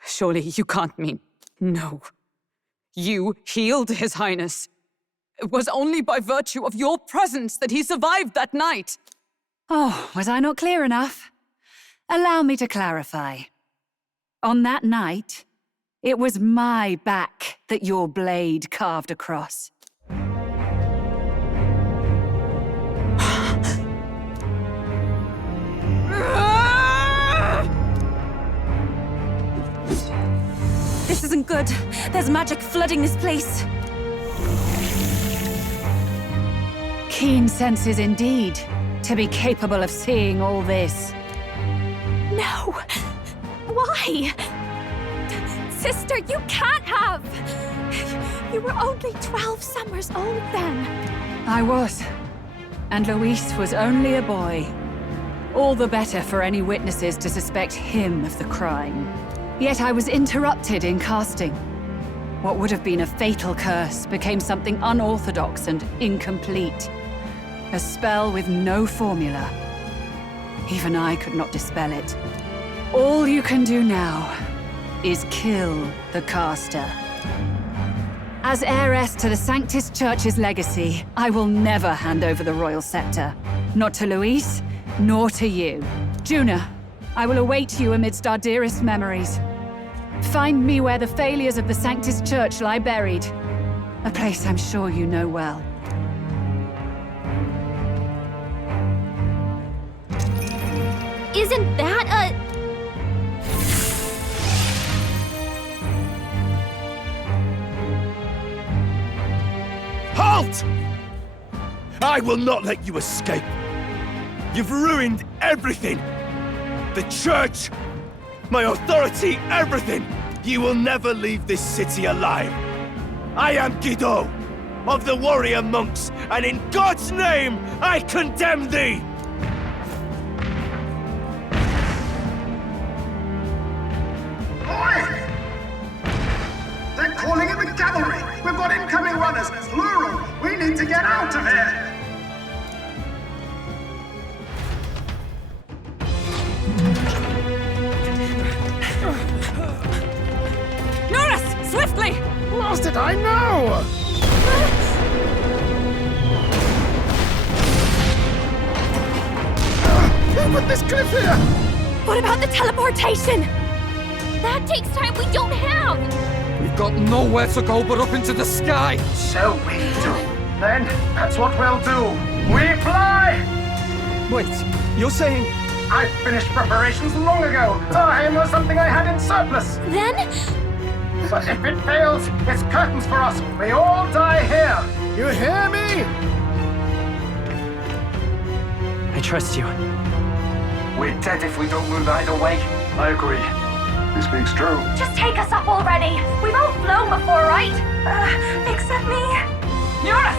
Surely you can't mean... No. You healed His Highness. It was only by virtue of your presence that he survived that night. Oh, was I not clear enough? Allow me to clarify. On that night, it was my back that your blade carved across. This isn't good. There's magic flooding this place. Keen senses indeed, to be capable of seeing all this. No! Why? Sister, you can't have! You were only 12 summers old then. I was. And Luis was only a boy. All the better for any witnesses to suspect him of the crime. Yet I was interrupted in casting. What would have been a fatal curse became something unorthodox and incomplete. A spell with no formula. Even I could not dispel it. All you can do now is kill the caster. As heiress to the Sanctus Church's legacy, I will never hand over the royal scepter. Not to Luis, nor to you. Juna, I will await you amidst our dearest memories. Find me where the failures of the Sanctus Church lie buried. A place I'm sure you know well. Isn't that a... Halt! I will not let you escape. You've ruined everything. The church, my authority, everything. You will never leave this city alive. I am Guido, of the warrior monks, and in God's name, I condemn thee! They're calling in the cavalry! We've got incoming runners, plural! We need to get out of here! Norris! Swiftly! Lost it, I know! Who put this cliff here? What about the teleportation? That takes time we don't have! We've got nowhere to go but up into the sky! So we do. Then, that's what we'll do. We fly! Wait, you're saying... I finished preparations long ago. Time was something I had in surplus. Then? But if it fails, it's curtains for us. We all die here. You hear me? I trust you. We're dead if we don't move either way. I agree. This speaks true. Just take us up already. We've all flown before, right? Except me. Eurus!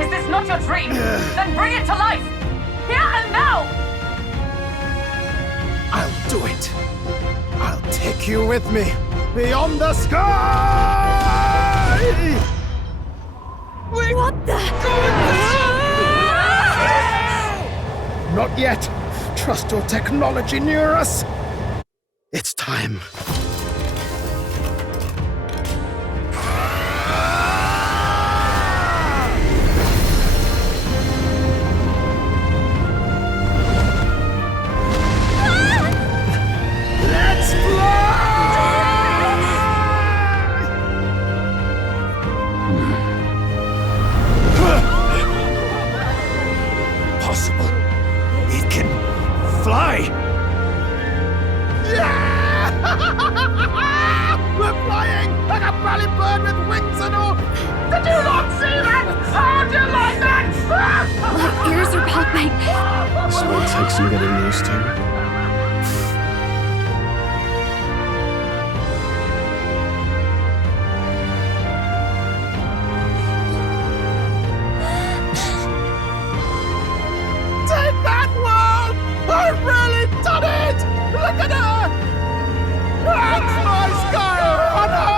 Is this not your dream? Then bring it to life! Here and now! I'll do it. I'll take you with me. Beyond the sky! What the? Not yet. trust your technology near us. It's time. Let's Possible. It can fly. Yeah! We're flying like a bally bird with wings and all. Did you not see that? How do you like that? My ears are popping. So it takes some getting used to. Take that, world! I've really done it! Look at her! That's my sky runner!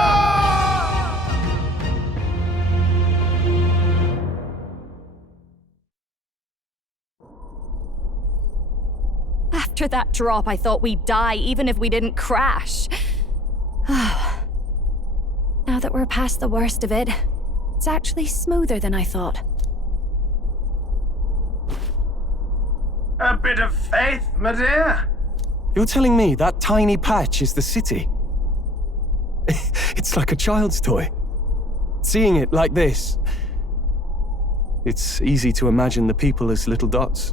After that drop, I thought we'd die even if we didn't crash. Now that we're past the worst of it, it's actually smoother than I thought. A bit of faith, my dear. You're telling me that tiny patch is the city? It's like a child's toy. Seeing it like this, it's easy to imagine the people as little dots,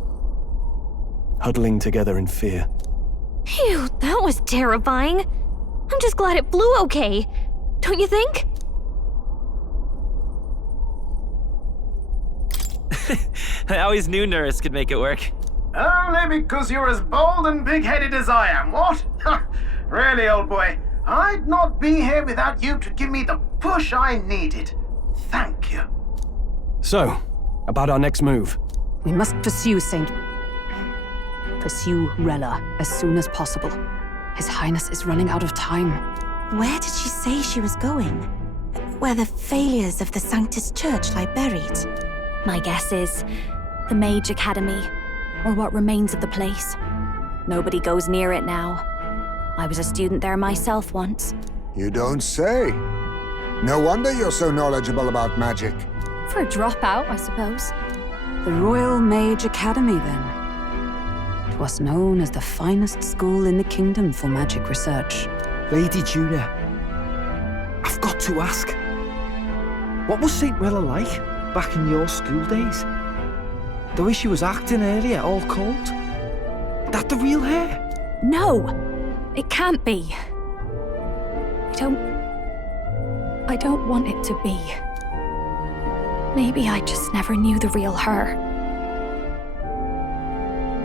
huddling together in fear. Phew, that was terrifying. I'm just glad it flew okay. Don't you think? I always knew Nurse could make it work. Only because you're as bold and big-headed as I am, what? Really, old boy, I'd not be here without you to give me the push I needed. Thank you. So, about our next move. We must pursue Rella as soon as possible. His Highness is running out of time. Where did she say she was going? Where the failures of the Sanctus Church lie buried? My guess is the Mage Academy, or what remains of the place. Nobody goes near it now. I was a student there myself once. You don't say. No wonder you're so knowledgeable about magic. For a dropout, I suppose. The Royal Mage Academy, then. It was known as the finest school in the kingdom for magic research. Lady Juna, I've got to ask. What was St. Rella like back in your school days? The way she was acting earlier, all cold? That the real hair? No! It can't be. I don't want it to be. Maybe I just never knew the real her.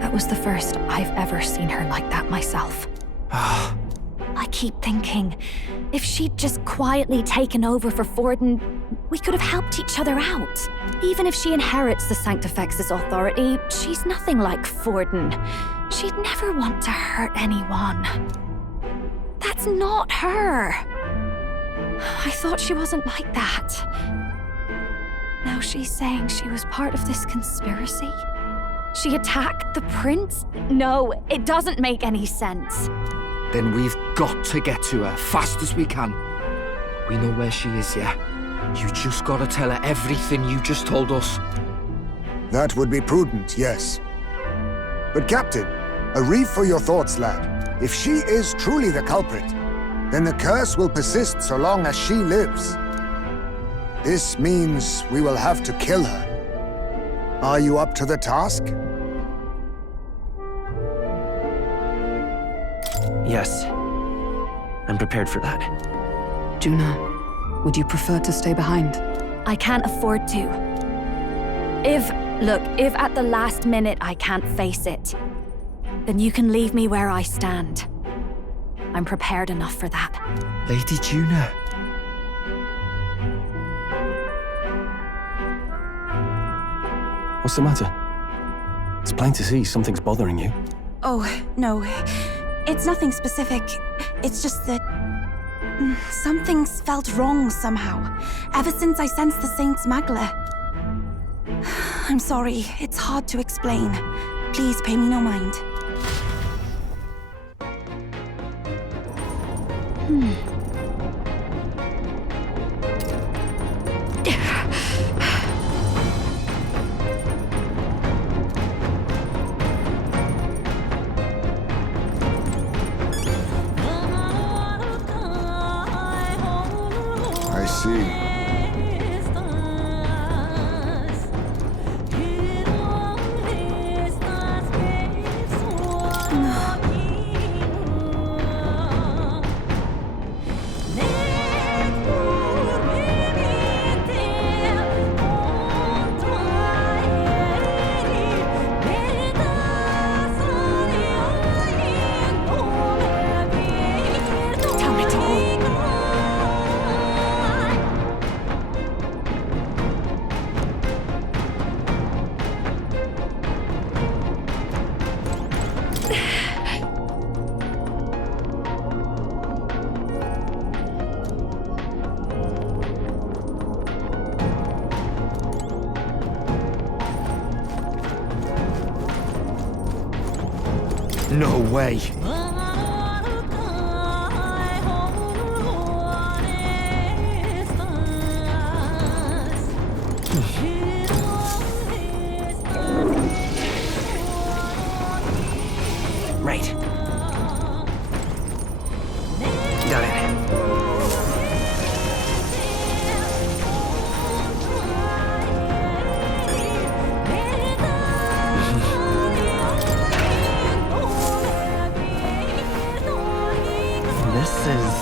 That was the first I've ever seen her like that myself. I keep thinking, if she'd just quietly taken over for Forden, we could have helped each other out. Even if she inherits the Sanctifex's authority, she's nothing like Forden. She'd never want to hurt anyone. That's not her. I thought she wasn't like that. Now she's saying she was part of this conspiracy? She attacked the prince? No, it doesn't make any sense. Then we've got to get to her fast as we can. We know where she is, yeah? You just gotta tell her everything you just told us. That would be prudent, yes. But Captain, a reef for your thoughts, lad. If she is truly the culprit, then the curse will persist so long as she lives. This means we will have to kill her. Are you up to the task? Yes. I'm prepared for that. Juna, would you prefer to stay behind? I can't afford to. If at the last minute I can't face it, then you can leave me where I stand. I'm prepared enough for that. Lady Juna. What's the matter? It's plain to see something's bothering you. Oh, no. It's nothing specific. It's just that... something's felt wrong somehow, ever since I sensed the Saint's Magla. I'm sorry, it's hard to explain. Please pay me no mind. I see. No way. Right. Got it. This is...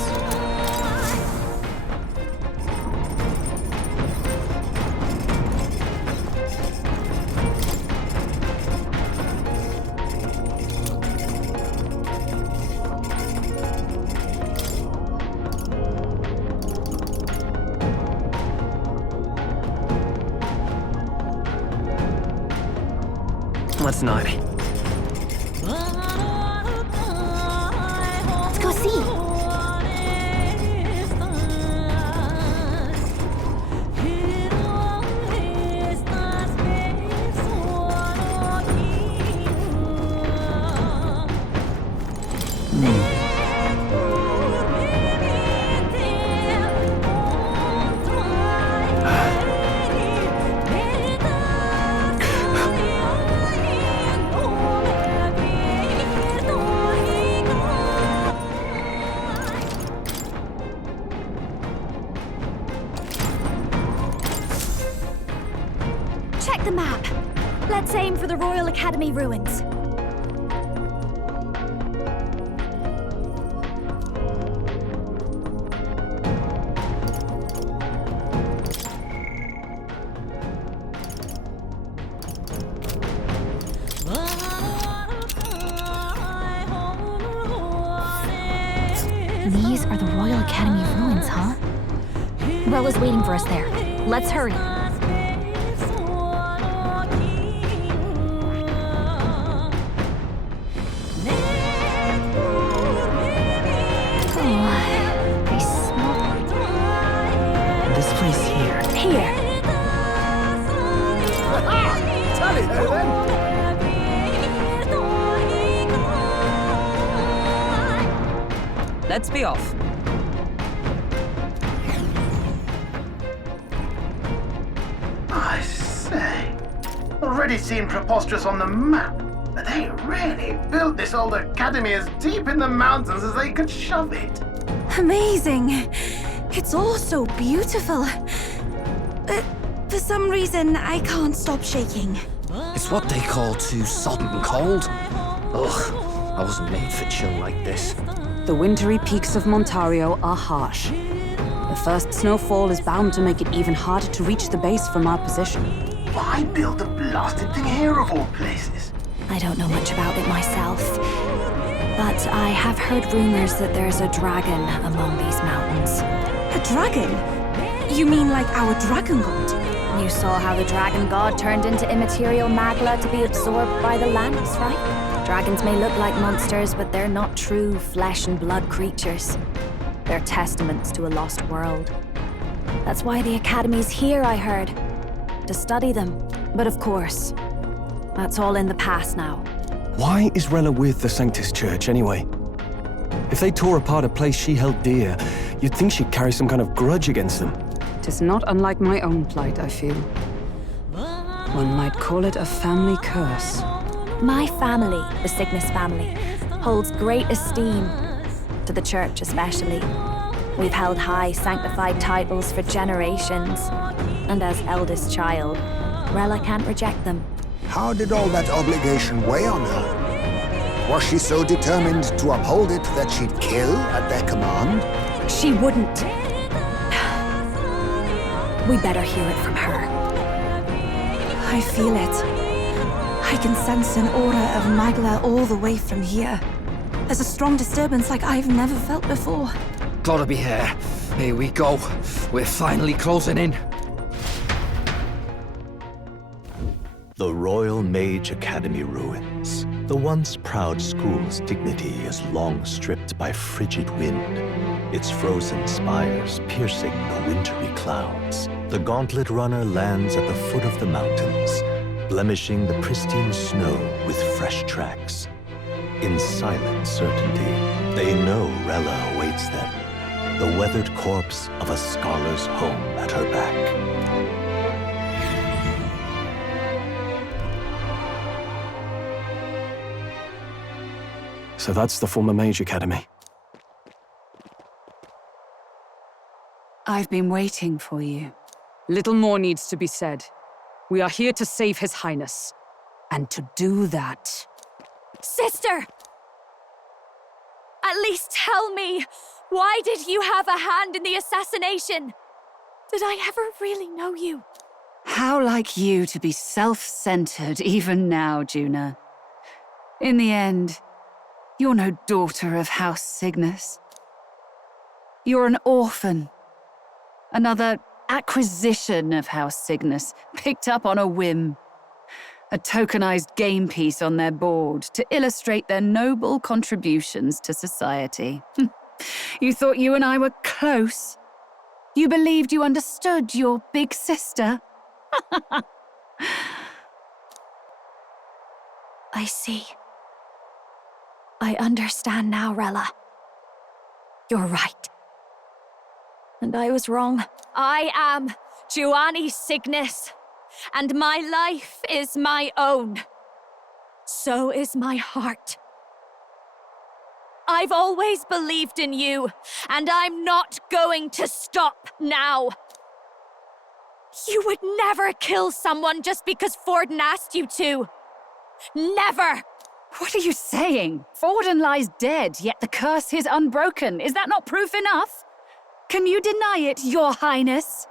Let's not. Let's go see. Check the map. Let's aim for the Royal Academy ruins. These are the Royal Academy ruins, huh? Rella's waiting for us there. Let's hurry. Tally ho then! Let's be off. I say, already seemed preposterous on the map, but they really built this old academy as deep in the mountains as they could shove it. Amazing. It's all so beautiful. But for some reason, I can't stop shaking. It's what they call too sodden cold. Ugh, I wasn't made for chill like this. The wintry peaks of Montario are harsh. The first snowfall is bound to make it even harder to reach the base from our position. Why build the blasted thing here of all places? I don't know much about it myself, but I have heard rumors that there's a dragon among these mountains. A dragon? You mean like our dragon god? You saw how the dragon god turned into immaterial magla to be absorbed by the lamps, right? Dragons may look like monsters, but they're not true flesh and blood creatures. They're testaments to a lost world. That's why the Academy's here, I heard. To study them. But of course, that's all in the past now. Why is Rella with the Sanctus Church, anyway? If they tore apart a place she held dear, you'd think she'd carry some kind of grudge against them. Tis not unlike my own plight, I feel. One might call it a family curse. My family, the Cygnus family, holds great esteem, to the church especially. We've held high sanctified titles for generations, and as eldest child, Rella can't reject them. How did all that obligation weigh on her? Was she so determined to uphold it that she'd kill at their command? She wouldn't. We better hear it from her. I feel it. I can sense an aura of Magla all the way from here. There's a strong disturbance like I've never felt before. Gotta be here. Here we go. We're finally closing in. The Royal Mage Academy ruins. The once proud school's dignity is long stripped by frigid wind, its frozen spires piercing the wintry clouds. The gauntlet runner lands at the foot of the mountains, blemishing the pristine snow with fresh tracks. In silent certainty, they know Rella awaits them, the weathered corpse of a scholar's home at her back. So that's the former Mage Academy. I've been waiting for you. Little more needs to be said. We are here to save His Highness. And to do that... Sister! At least tell me, why did you have a hand in the assassination? Did I ever really know you? How like you to be self-centered even now, Juna. In the end, you're no daughter of House Cygnus. You're an orphan. Another acquisition of House Cygnus, picked up on a whim. A tokenized game piece on their board to illustrate their noble contributions to society. You thought you and I were close? You believed you understood your big sister? I see. I understand now, Rella. You're right. And I was wrong. I am Giovanni Cygnus, and my life is my own. So is my heart. I've always believed in you, and I'm not going to stop now. You would never kill someone just because Forden asked you to. Never! What are you saying? Forden lies dead, yet the curse is unbroken. Is that not proof enough? Can you deny it, Your Highness?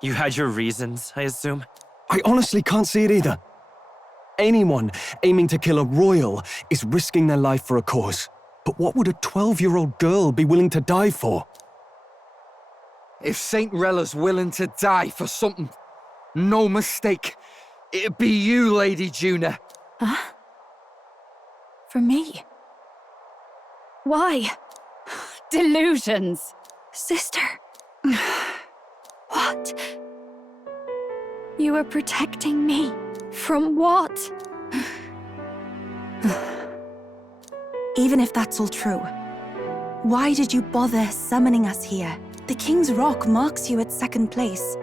You had your reasons, I assume? I honestly can't see it either. Anyone aiming to kill a royal is risking their life for a cause. But what would a 12-year-old girl be willing to die for? If Saint Rella's willing to die for something, no mistake, it'd be you, Lady Juna. Huh? For me? Why? Delusions. Sister. What? You are protecting me. From what? Even if that's all true, why did you bother summoning us here? The King's Rock marks you at second place.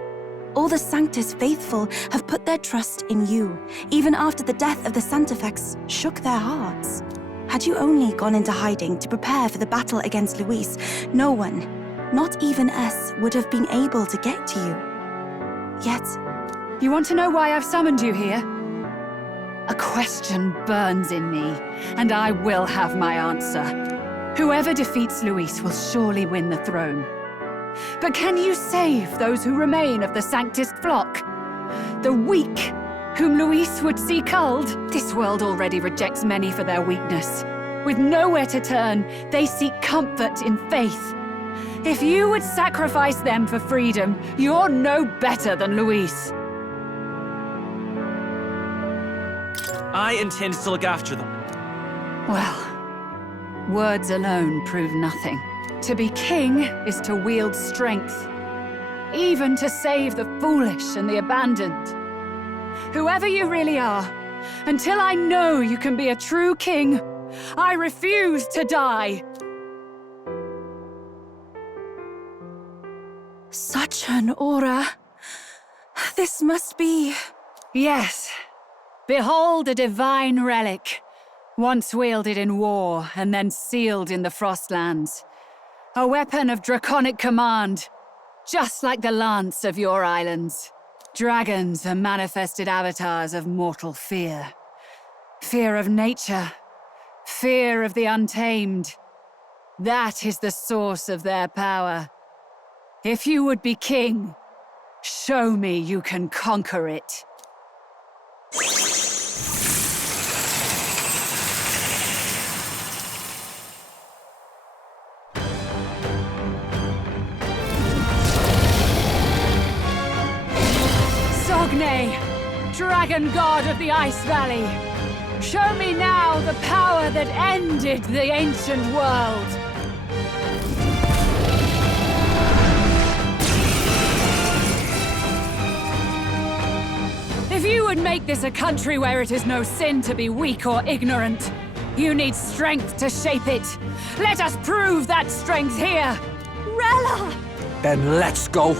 All the Sanctus faithful have put their trust in you, even after the death of the Santafex shook their hearts. Had you only gone into hiding to prepare for the battle against Luis, no one, not even us, would have been able to get to you. Yet... You want to know why I've summoned you here? A question burns in me, and I will have my answer. Whoever defeats Luis will surely win the throne. But can you save those who remain of the Sanctist flock? The weak, whom Luis would see culled? This world already rejects many for their weakness. With nowhere to turn, they seek comfort in faith. If you would sacrifice them for freedom, you're no better than Luis. I intend to look after them. Well, words alone prove nothing. To be king is to wield strength, even to save the foolish and the abandoned. Whoever you really are, Until I know you can be a true king, I refuse to die. Such an aura. This must be... Yes. Behold a divine relic. Once wielded in war and then sealed in the Frostlands. A weapon of draconic command, just like the lance of your islands. Dragons are manifested avatars of mortal fear. Fear of nature. Fear of the untamed. That is the source of their power. If you would be king, show me you can conquer it. Sogne, dragon god of the Ice Valley, show me now the power that ended the ancient world. If you would make this a country where it is no sin to be weak or ignorant, you need strength to shape it. Let us prove that strength here. Rella! Then let's go.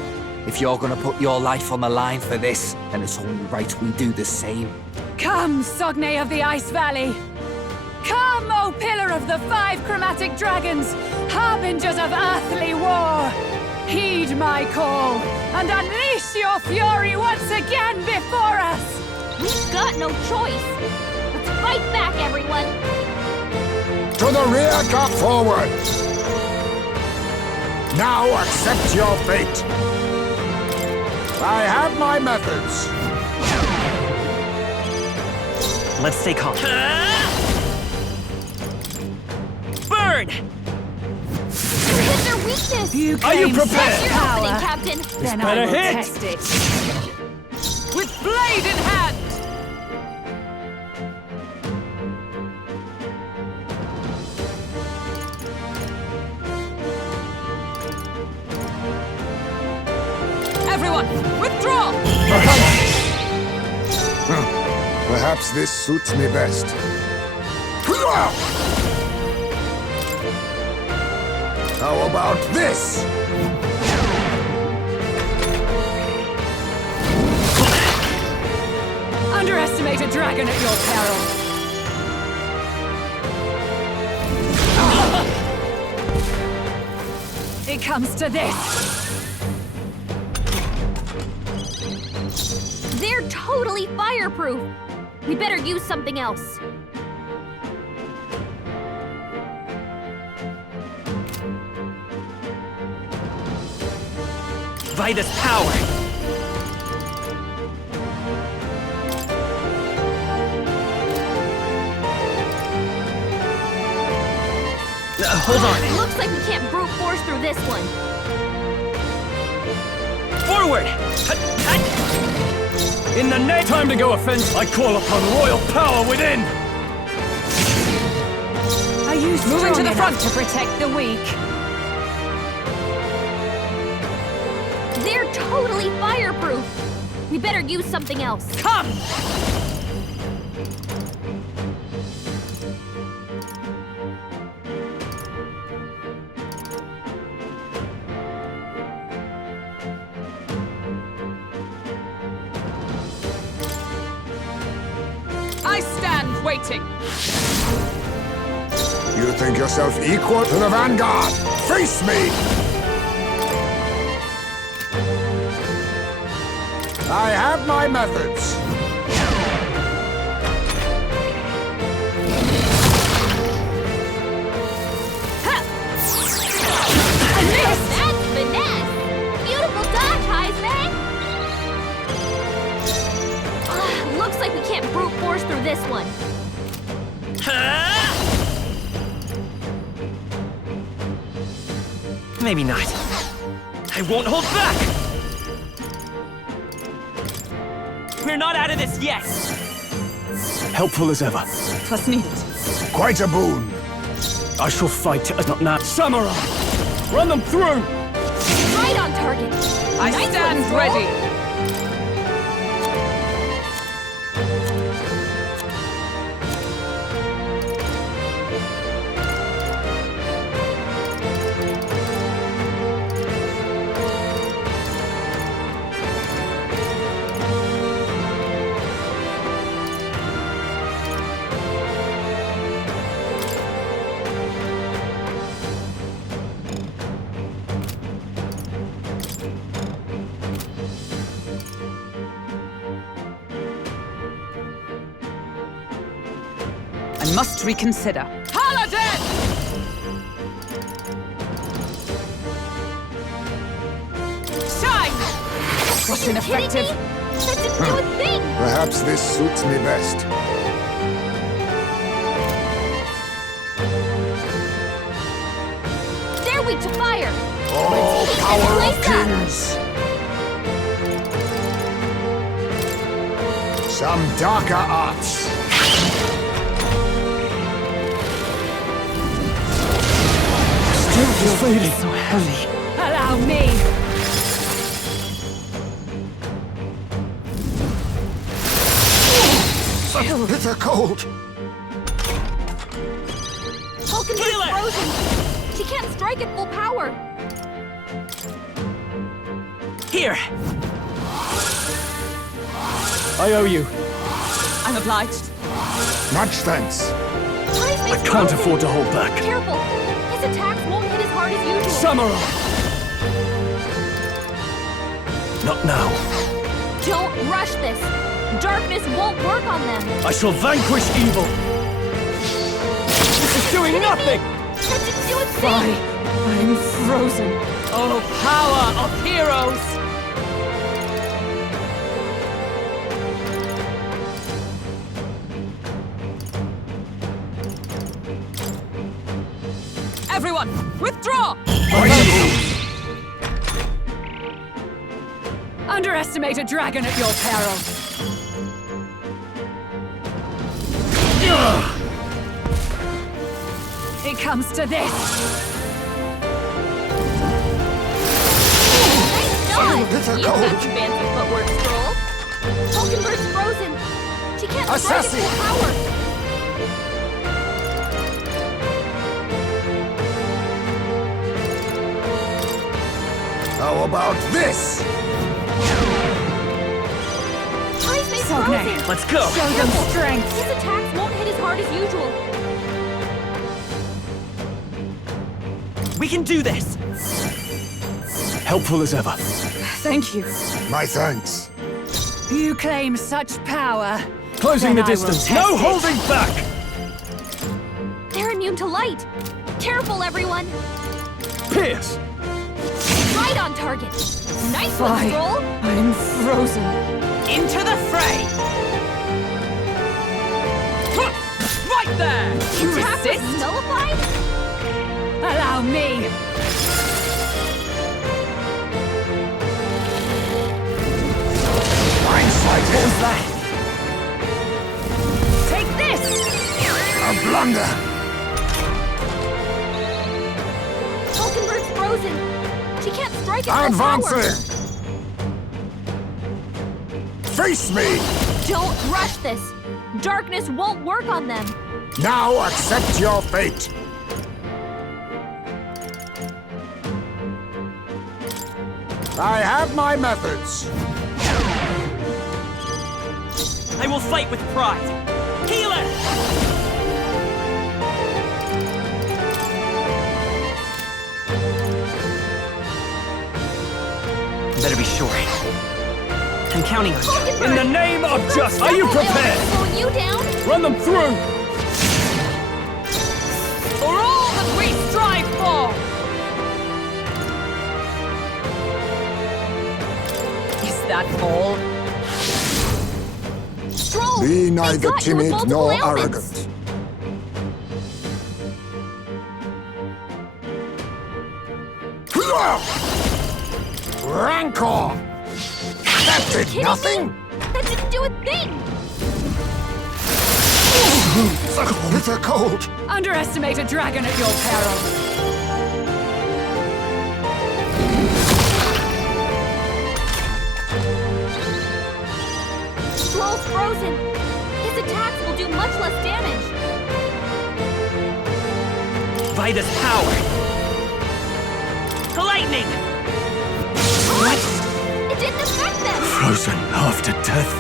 If you're gonna put your life on the line for this, then it's only right we do the same. Come, Sogne of the Ice Valley. Come, O Pillar of the 5 chromatic dragons, harbingers of earthly war. Heed my call, and unleash your fury once again before us! We've got no choice! Let's fight back, everyone! To the rear, cut forward! Now accept your fate! I have my methods! Let's stay calm. Burn! You hit their weakness! You Are you prepared? That's your Power. opening, Captain! Then better I will hit. test it. With blade in hand! Everyone, withdraw! Perhaps this suits me best. How about this? Underestimate a dragon at your peril. It comes to this. They're totally fireproof! We better use something else. Vitus power! Hold on! Looks like we can't brute force through this one. Forward! In the next time to go offense, I call upon royal power within! Are you Moving to the front to protect the weak? They're totally fireproof! We better use something else. Come! I stand waiting. You think yourself equal to the Vanguard? Face me! I have my methods. That's finesse! Beautiful dodge, Heisman! Looks like we can't brute force through this one. Maybe not. I won't hold back! We're not out of this yet! Helpful as ever. Twas needed. Quite a boon. I shall fight as not now. Samurai! Run them through! Right on target. I Nice stand one, Troll. ready. I must reconsider. Paladin! Shine! Was ineffective. That didn't do a thing! Perhaps this suits me best. They're weak to fire! Oh, Let's power take of this place kings! Some darker arts. Still defeated. So heavy. Allow me! Bitter cold. Vulcan is frozen! She can't strike at full power! Here! I owe you. I'm obliged. Much thanks. I can't afford to hold back. Careful! His attacks won't hit as hard as usual! Samurai! Not now. Don't rush this! Darkness won't work on them! I shall vanquish evil. This is doing nothing! That didn't do a Fly! thing! I'm frozen. Oh, power of heroes! Everyone, withdraw! Underestimate a dragon at your peril! It comes to this! Nice dodge! Bitter You've got cold. some fancy footwork, Stroll! Vulcanbird's frozen! She can't strike at Assassin. full power! How about this? Ice Mace Sogne, frozen! Let's go. Show them strength! His attacks won't hit as hard as usual! We can do this! Helpful as ever. Thank you. My thanks. You claim such power. Closing Then the I will distance. test No it. holding back! They're immune to light! Careful, everyone! Pierce! Right on target! Nice Fly. one, Stroll! I'm frozen. Into the fray! Right there! You Attack resist? was nullified? Allow me! Take this! A blunder. Vulcanbird's frozen! She can't strike at full power! Advancing. Face me. Don't rush this! Darkness won't work on them! Now accept your fate. I have my methods. I will fight with pride! Healer! Better be sure. I'm counting on you. Vulcanbird! In the name of justice, are you prepared? Slowing you down? Run them through! For all that we strive for! Is that all? Stroll! Be they neither got you with timid multiple nor ailments. arrogant. Rancor! That did Kidding nothing! me? That didn't do a thing! Bitter cold! Underestimate a dragon at your peril! Stroll's frozen! His attacks will do much less damage! By this power! The lightning! What? It didn't affect them! Frozen after death.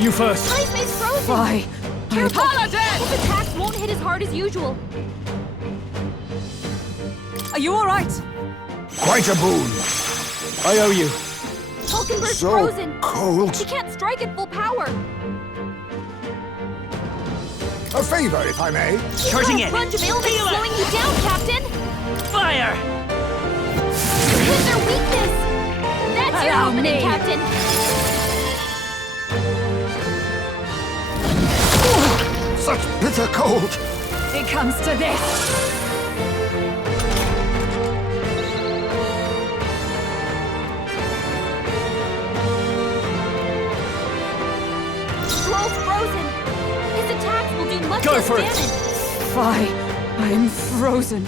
You first. Ice Mace frozen! Fly! Careful! Paladin! His attacks won't hit as hard as usual! Are you all right? Quite a boon. I owe you. Vulcanbird's So frozen! cold. She can't strike at full power! A favor, if I may. Charging in. Bunch of ailments slowing you down, Captain. Fire! Hit their weakness. That's your Allow opening, me. Captain. Such bitter cold. It comes to this. Stroll's frozen. His attacks will do much Go less for it. damage. Fie, I am frozen.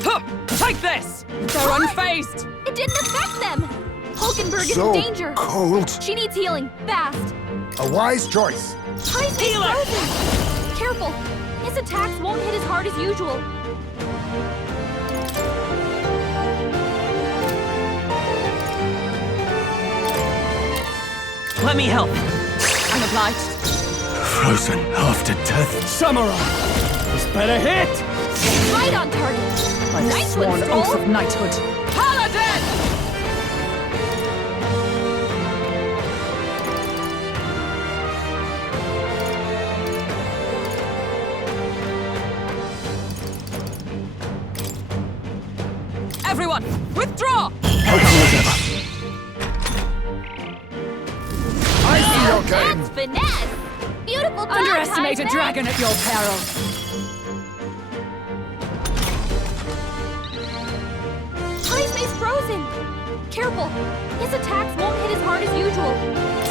Huh, take this! They're unfazed! It didn't affect them. Hulkenberg is So in danger. cold. She needs healing, fast. A wise choice. He's frozen. Careful. His attacks won't hit as hard as usual. Let me help. I'm obliged. Frozen after death. Samurai! This better hit! Right on target. By the Nice sworn one, Stroll. oath of knighthood. Paladin! Everyone, withdraw! I see your game. That's finesse. Beautiful dodge, Underestimate a Heisman. dragon at your peril. Heisman's frozen. Careful. His attacks won't hit as hard as usual.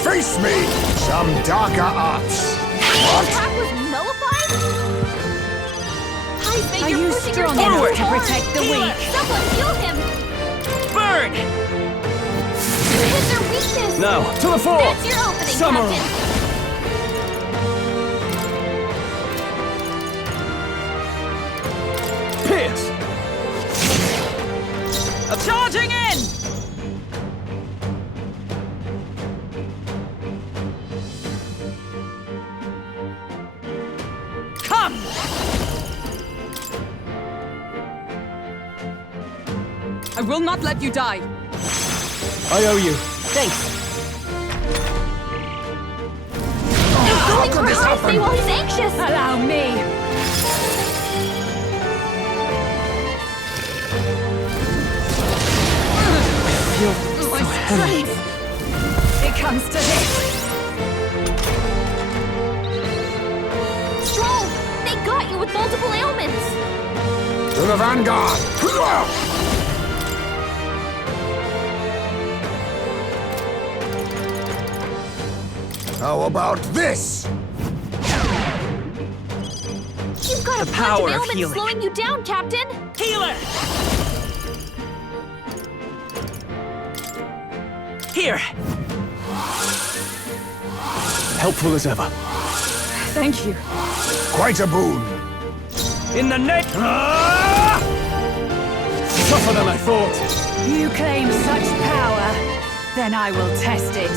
Face me. Some darker arts. His What? attack was nullified? Heisman, Are you're you pushing strong yourself enough too to hard. protect the weak? Someone heal him. Burn! You hit their weakness. Now, to the fore! That's your opening, Samurai! Captain. Pierce! Charging in! Come! I will not let you die. I owe you. Thanks. Going for this Heisman happen? while he's anxious. Allow me. My strength! It comes to this. Stroll, they got you with multiple ailments. To the vanguard. How about this? You've got The a power bunch of of ailments healing. slowing you down, Captain. Healer! Here! Helpful as ever. Thank you. Quite a boon. In the net! Ah! Tougher than I thought. You claim such power, then I will test it.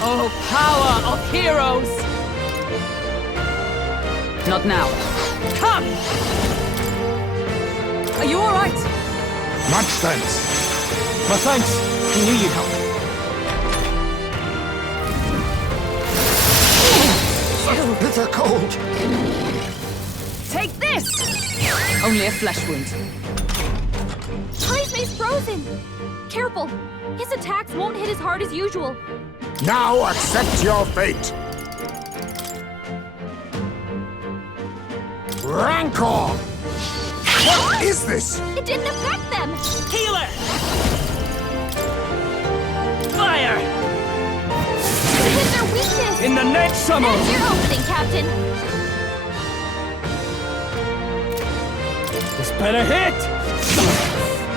Oh, power of heroes! Not now. Come! Are you all right? Much thanks. My thanks. We knew you'd help. Such bitter cold. Take this! Only a flesh wound. Heisman's frozen. Careful. His attacks won't hit as hard as usual. Now accept your fate. Rancor! What is this? It didn't affect them. Healer! Fire! You hit their weakness. In the net, Samurai! That's your opening, Captain. This better hit!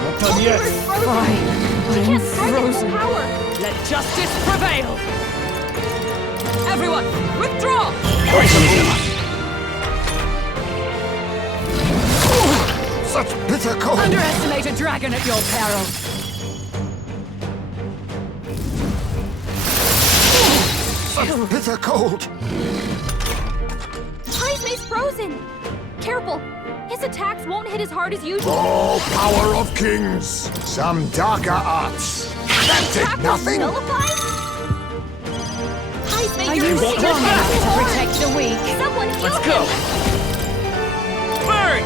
Not done yet. Hulkenberg's frozen. Fine. She I'm can't strike at full frozen. power. Let justice prevail! Everyone, withdraw! Such bitter cold. Underestimate a dragon at your peril. Such bitter cold. Heisman's frozen. Careful. His attacks won't hit as hard as usual. Oh, power of kings. Some darker arts. That His attack did was nothing. nullified? Are you strong enough to protect the weak? Someone heal Let's go! Burn!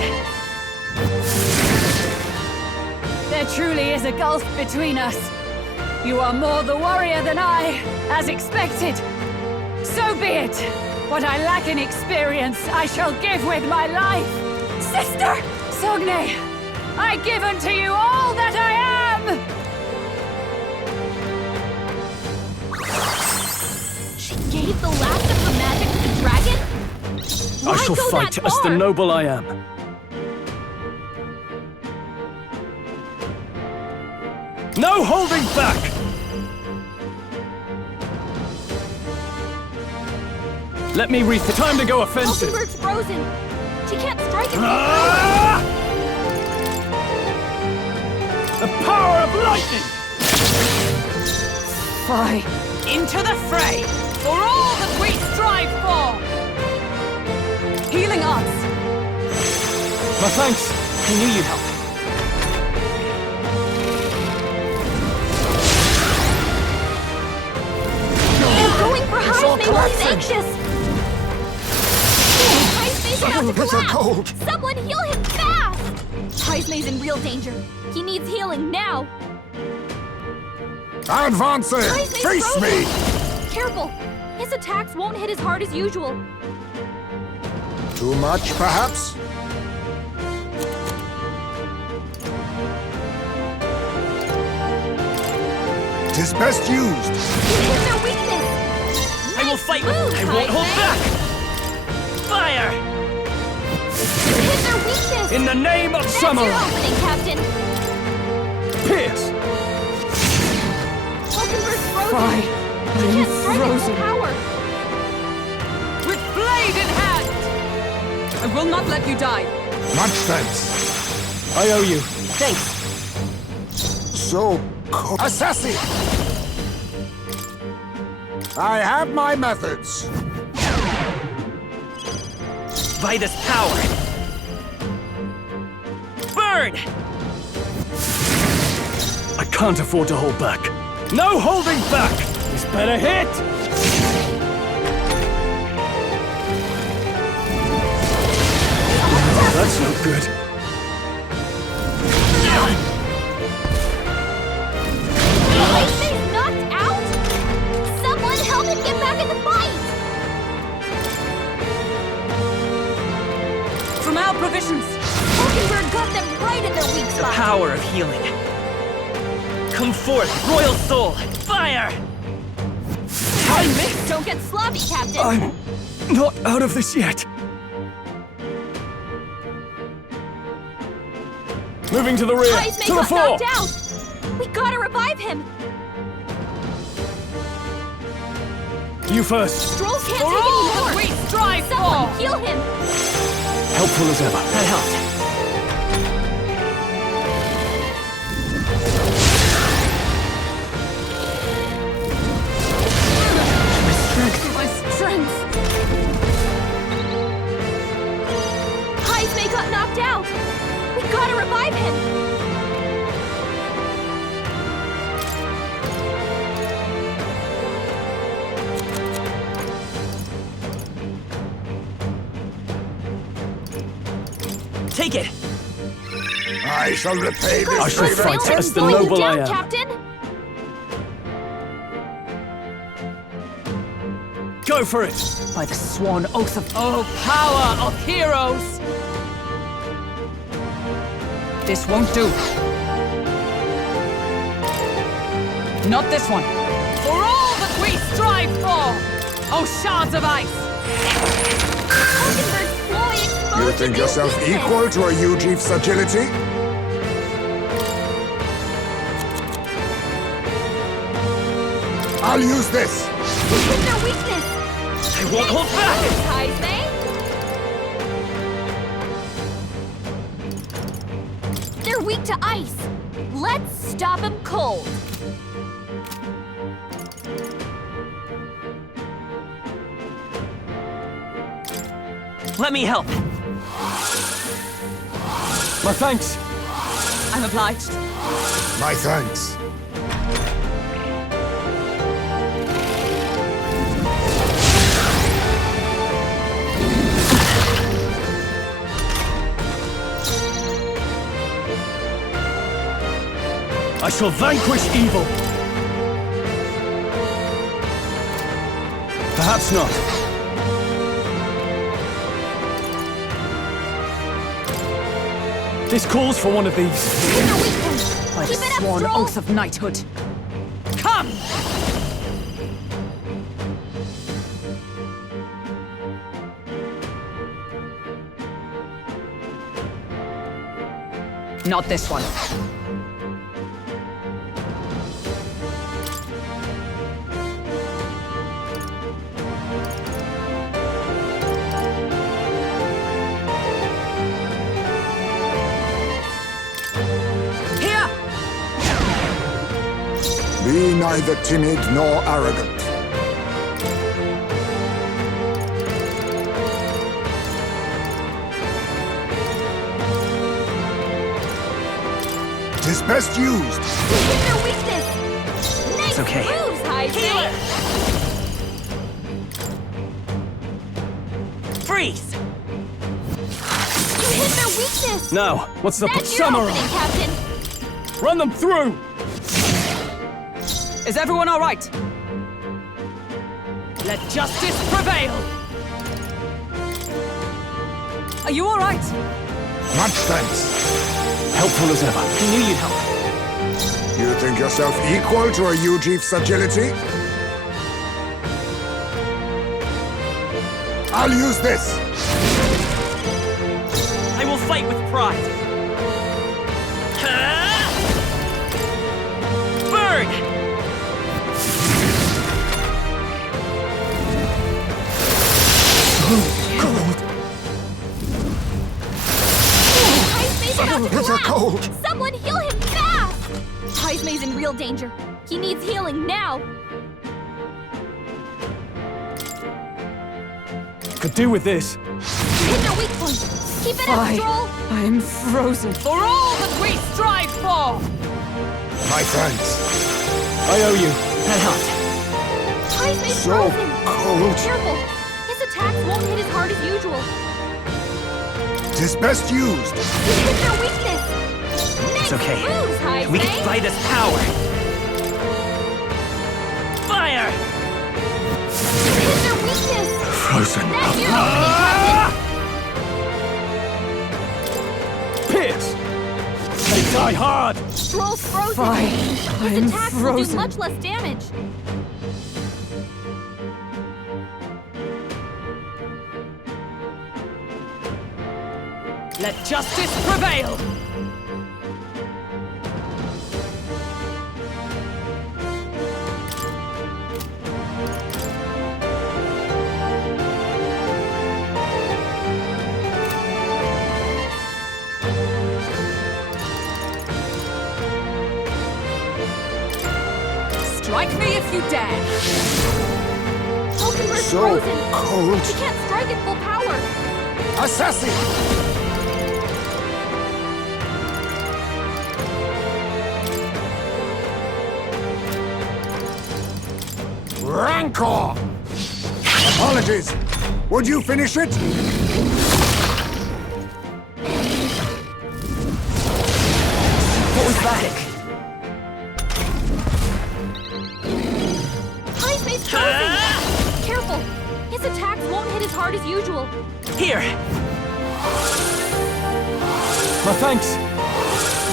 There truly is a gulf between us. You are more the warrior than I, as expected. So be it. What I lack in experience, I shall give with my life. Sister! Sogne, I give unto you all that I am! She gave the last of her magic to the dragon? I shall fight as the noble I am. No holding back! Let me reach the time to go offensive. Hulkenberg's frozen. She can't strike it. The power of lightning! Fie. Into the fray, for all that we strive for! Healing arts. My thanks. I knew you'd help. They're going for Heismay. He's anxious. Heismay's about to collapse. Someone heal him fast. Heismay's in real danger. He needs healing now. Advancing! Heismay's Face frozen. me! Careful. His attacks won't hit as hard as usual. Too much, perhaps? Tis best used. He hit their weakness. I will fight! Move, I won't hold Heismay. back! Fire! You hit their weakness. In the name of That's Samurai! your opening, Captain. Pierce! Hulkenberg's frozen. Fie. He can't strike at full Frozen. power. With blade in hand! I will not let you die. Much thanks. I owe you. Thanks! So Assassin! I have my methods. By this power! Burn! I can't afford to hold back. No holding back! This better hit! Oh, that's not good. Heismay's knocked out? Someone help him get back in the fight! From our provisions. Hulkenberg got them right in their weak The spot. power of healing. Come forth, royal soul! Fire! Heismay, don't get sloppy, Captain. I'm not out of this yet. Moving to the rear. Heismay To the got fore. knocked out. We gotta revive him. You first. Stroll can't For take all any more. that we strive Someone for! heal him. Helpful as ever. That helped. My strength. Heismay got knocked out. We gotta revive him. Take it! I shall repay this I shall favor. fight as the Slowing you noble I down, am. Captain. Go for it! By the sworn oath of... Oh, power of heroes! This won't do. Not this one. For all that we strive for! Oh, shards of ice! Hulkenberg's ploy exposed You to think new yourself weakness. equal to a Ujief's agility? I'll use this. We hit their weakness. I won't hold back! Heismay. They're weak to ice. Let's stop them cold. Let me help! My thanks. I'm obliged. My thanks. I shall vanquish evil. Perhaps not. This calls for one of these. By the sworn oath of knighthood. Come! Not this one. Here! Be neither timid nor arrogant. Tis best used. Their weakness. Nice It's okay. moves, Heisman. Freeze! You hit their weakness. Now, what's the That's your samurai? opening, Captain. Run them through! Is everyone all right? Let justice prevail! Are you all right? Much thanks. Helpful as ever. He knew you'd help. You think yourself equal to a Ujief's agility? I'll use this. I will fight with pride. Burn! Heismay's about to It's a collapse. cold. Someone heal him fast. Heismay's in real danger. He needs healing now. Could do with this. You hit their weak point. Keep it up, Stroll. I'm frozen. For all that we strive for! My thanks. I owe you. That helped. Heismay's So frozen. cold. Careful. His attacks won't hit as hard as usual. Tis best used. You hit their weakness. It's okay. Moves, Heismay. We can fight as power. Fire! You hit their weakness. Frozen. That's your opening, Captain. Pierce! They die hard! Stroll's frozen. Fine. His I'm attacks will do frozen. much less damage. Let justice prevail! Strike me if you dare! Hulkenberg's So frozen. cold. He can't strike at full power. Assassin! Rancor! Apologies. Would you finish it? What was that? Heismay's frozen. Careful. His attacks won't hit as hard as usual. Here! My thanks.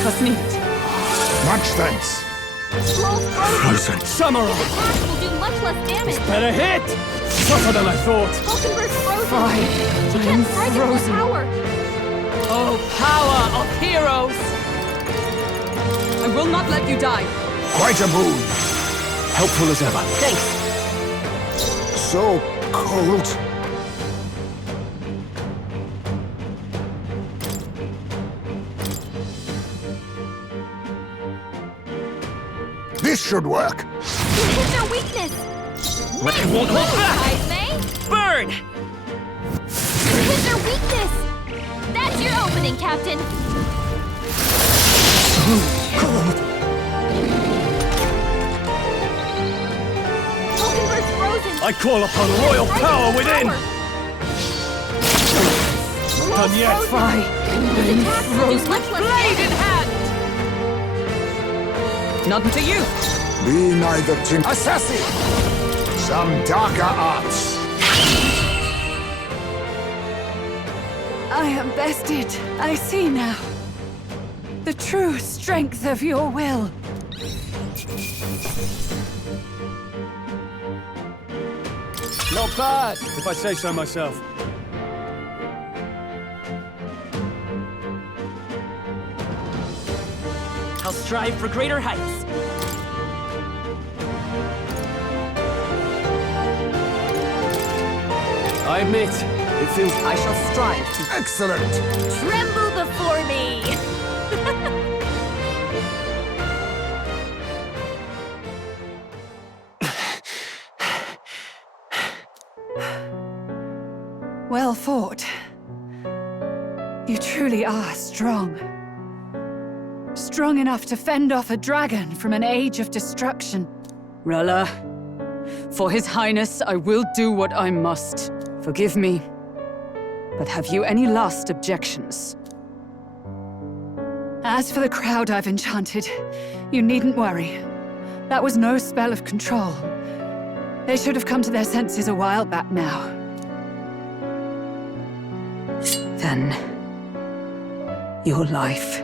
Trust needed. Much thanks. Stroll's frozen. Frozen. Samurai! His attacks will do much less damage. Better hit! Tougher than I thought. Hulkenberg's frozen. Fine. He can't I'm strike at full frozen. power. Oh, power of heroes! I will not let you die. Quite a boon. Helpful as ever. Thanks. So cold. This should work. You hit their weakness. But I won't hold back! Heismay. Burn! You hit their weakness. That's your opening, Captain. Hulkenberg's frozen. I call upon royal Strike power at full within! power. Not done yet. Frozen. Fine. His attacks will do much less Blade in damage. hand! None to you! Be neither tin... Assassin! Some darker arts. I am bested. I see now. The true strength of your will. Not bad, if I say so myself. I'll strive for greater heights. I admit, it feels... I shall strive to... Excellent! Tremble before me! Well fought. You truly are strong. Strong enough to fend off a dragon from an age of destruction. Rella, for His Highness, I will do what I must. Forgive me, but have you any last objections? As for the crowd I've enchanted, you needn't worry. That was no spell of control. They should have come to their senses a while back now. Then, your life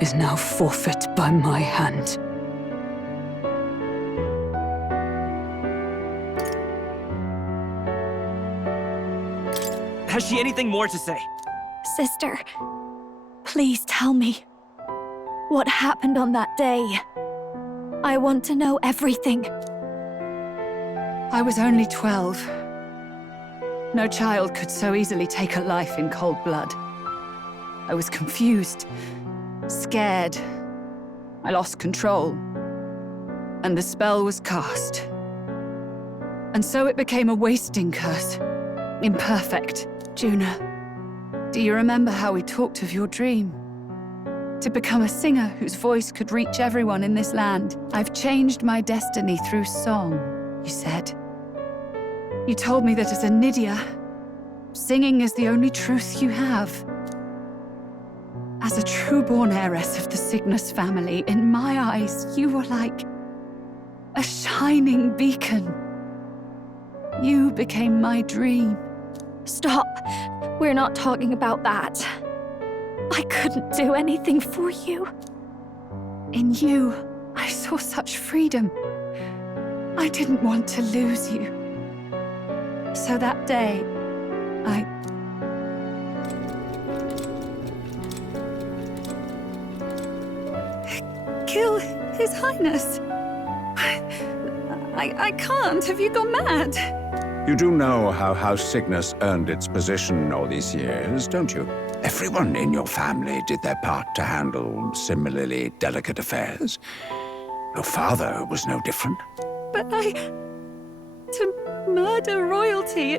is now forfeit by my hand. Has she anything more to say? Sister, please tell me. What happened on that day? I want to know everything. I was only 12. No child could so easily take a life in cold blood. I was confused, scared. I lost control. And the spell was cast. And so it became a wasting curse. Imperfect. Juna, do you remember how we talked of your dream? To become a singer whose voice could reach everyone in this land. I've changed my destiny through song, you said. You told me that as a Nydia, singing is the only truth you have. As a true-born heiress of the Cygnus family, in my eyes, you were like a shining beacon. You became my dream. Stop. We're not talking about that. I couldn't do anything for you. In you, I saw such freedom. I didn't want to lose you. So that day, I... kill His Highness. I can't. Have you gone mad? You do know how House Cygnus earned its position all these years, don't you? Everyone in your family did their part to handle similarly delicate affairs. Your father was no different. But to murder royalty,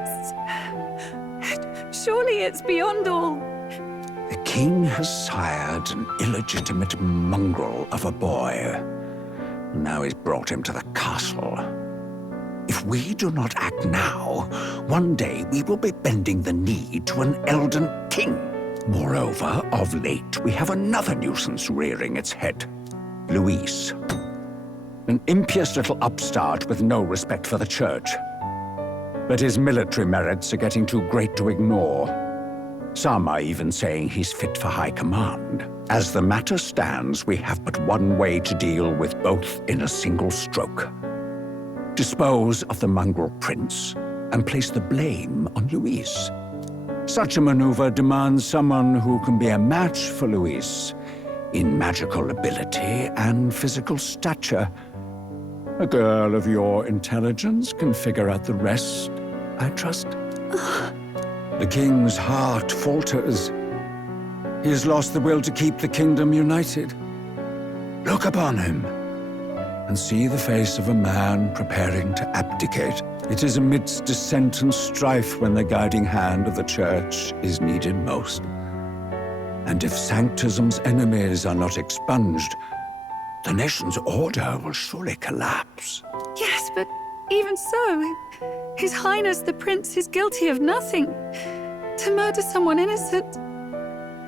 surely it's beyond all. The king has sired an illegitimate mongrel of a boy. Now he's brought him to the castle. If we do not act now, one day we will be bending the knee to an Elden king. Moreover, of late, we have another nuisance rearing its head. Luis. An impious little upstart with no respect for the church. But his military merits are getting too great to ignore. Some are even saying he's fit for high command. As the matter stands, we have but one way to deal with both in a single stroke. Dispose of the mongrel prince and place the blame on Luis. Such a maneuver demands someone who can be a match for Luis in magical ability and physical stature. A girl of your intelligence can figure out the rest, I trust. The king's heart falters. He has lost the will to keep the kingdom united. Look upon him and see the face of a man preparing to abdicate. It is amidst dissent and strife when the guiding hand of the church is needed most. And if Sanctism's enemies are not expunged, the nation's order will surely collapse. Yes, but even so, His Highness the Prince is guilty of nothing. To murder someone innocent,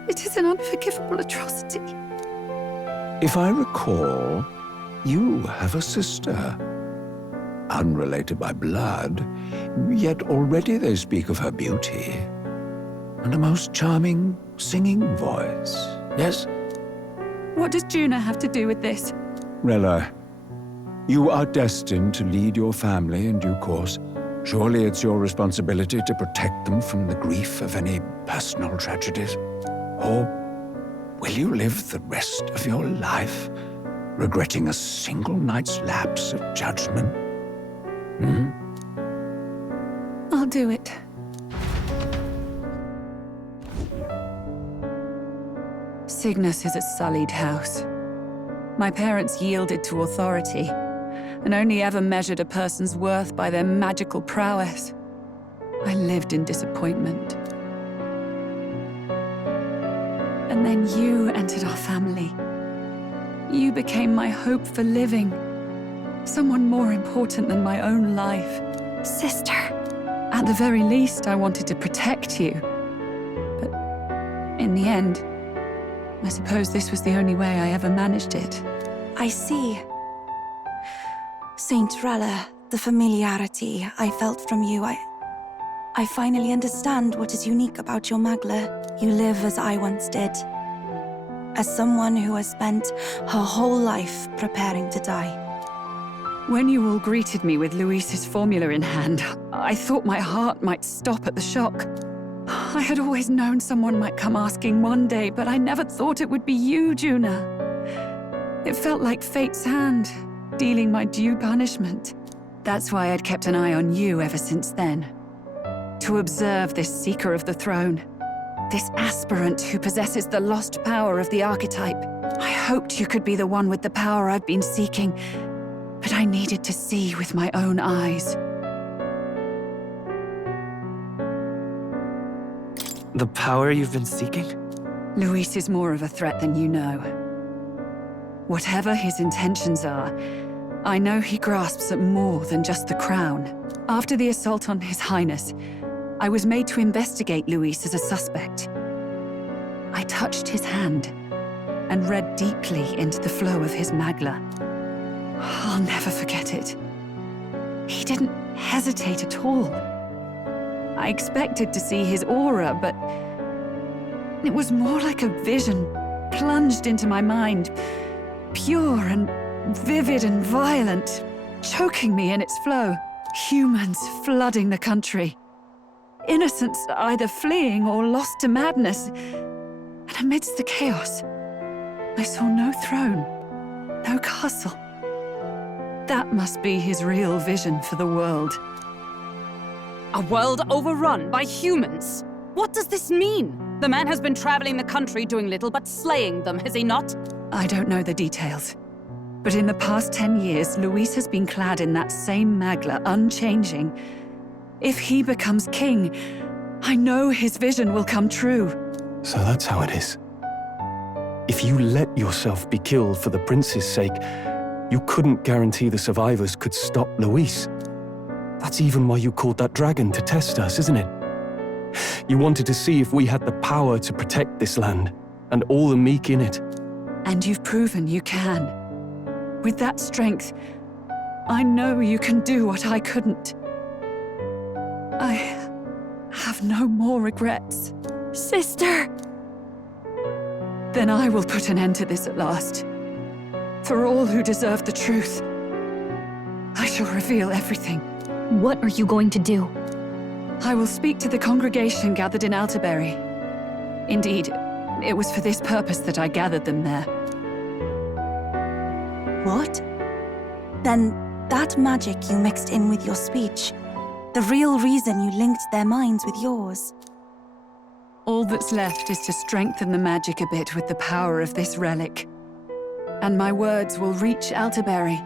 it is an unforgivable atrocity. If I recall, You have a sister. Unrelated by blood, yet already they speak of her beauty. And a most charming singing voice, yes? What does Juna have to do with this? Rella, you are destined to lead your family in due course. Surely it's your responsibility to protect them from the grief of any personal tragedies. Or will you live the rest of your life regretting a single night's lapse of judgment? I'll do it. Cygnus is a sullied house. My parents yielded to authority, and only ever measured a person's worth by their magical prowess. I lived in disappointment. And then you entered our family. You became my hope for living. Someone more important than my own life. Sister. At the very least, I wanted to protect you. But in the end, I suppose this was the only way I ever managed it. I see. Saint Rella, the familiarity I felt from you, I finally understand what is unique about your Magla. You live as I once did. As someone who has spent her whole life preparing to die. When you all greeted me with Luis's formula in hand, I thought my heart might stop at the shock. I had always known someone might come asking one day, but I never thought it would be you, Juna. It felt like fate's hand, dealing my due punishment. That's why I'd kept an eye on you ever since then. To observe this seeker of the throne. This aspirant who possesses the lost power of the archetype. I hoped you could be the one with the power I've been seeking, but I needed to see with my own eyes. The power you've been seeking? Luis is more of a threat than you know. Whatever his intentions are, I know he grasps at more than just the crown. After the assault on His Highness, I was made to investigate Luis as a suspect. I touched his hand and read deeply into the flow of his Magla. I'll never forget it. He didn't hesitate at all. I expected to see his aura, but it was more like a vision plunged into my mind, pure and vivid and violent, choking me in its flow. Humans flooding the country. Innocents either fleeing or lost to madness. And amidst the chaos, I saw no throne, no castle. That must be his real vision for the world. A world overrun by humans? What does this mean? The man has been traveling the country doing little but slaying them, has he not? I don't know the details. But in the past 10 years, Luis has been clad in that same Magla, unchanging. If he becomes king, I know his vision will come true. So that's how it is. If you let yourself be killed for the prince's sake, you couldn't guarantee the survivors could stop Luis. That's even why you called that dragon to test us, isn't it? You wanted to see if we had the power to protect this land, and all the meek in it. And you've proven you can. With that strength, I know you can do what I couldn't. I have no more regrets. Sister! Then I will put an end to this at last. For all who deserve the truth, I shall reveal everything. What are you going to do? I will speak to the congregation gathered in Alterbury. Indeed, it was for this purpose that I gathered them there. What? Then that magic you mixed in with your speech, the real reason you linked their minds with yours. All that's left is to strengthen the magic a bit with the power of this relic. And my words will reach Alterbury.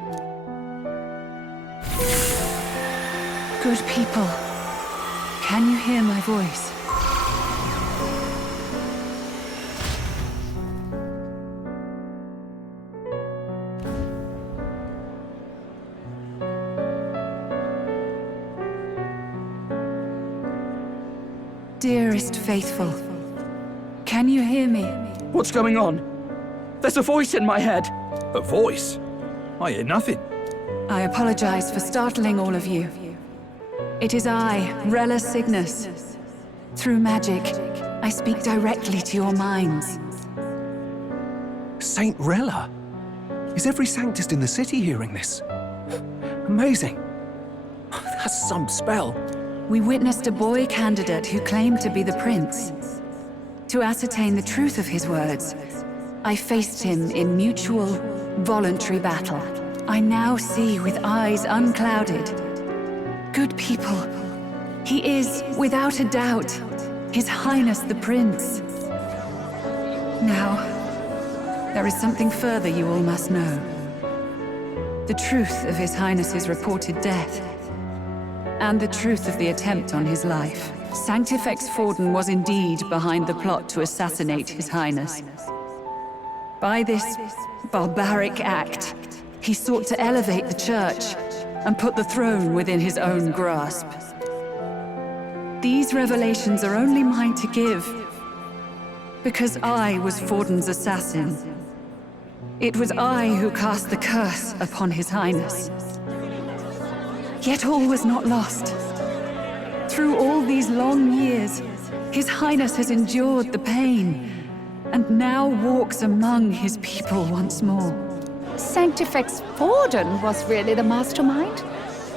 Good people, can you hear my voice? Dearest faithful, can you hear me? What's going on? There's a voice in my head. A voice? I hear nothing. I apologize for startling all of you. It is I, Rella Cygnus. Through magic, I speak directly to your minds. Saint Rella? Is every Sanctist in the city hearing this? Amazing. That's some spell. We witnessed a boy candidate who claimed to be the prince. To ascertain the truth of his words, I faced him in mutual, voluntary battle. I now see with eyes unclouded. Good people. He is, without a doubt, His Highness the Prince. Now, there is something further you all must know. The truth of His Highness's reported death, and the truth of the attempt on his life. Sanctifex Forden was indeed behind the plot to assassinate His Highness. By this barbaric act, he sought to elevate the Church and put the throne within his own grasp. These revelations are only mine to give, because I was Forden's assassin. It was I who cast the curse upon His Highness. Yet all was not lost. Through all these long years, His Highness has endured the pain, and now walks among his people once more. Sanctifex Forden was really the mastermind?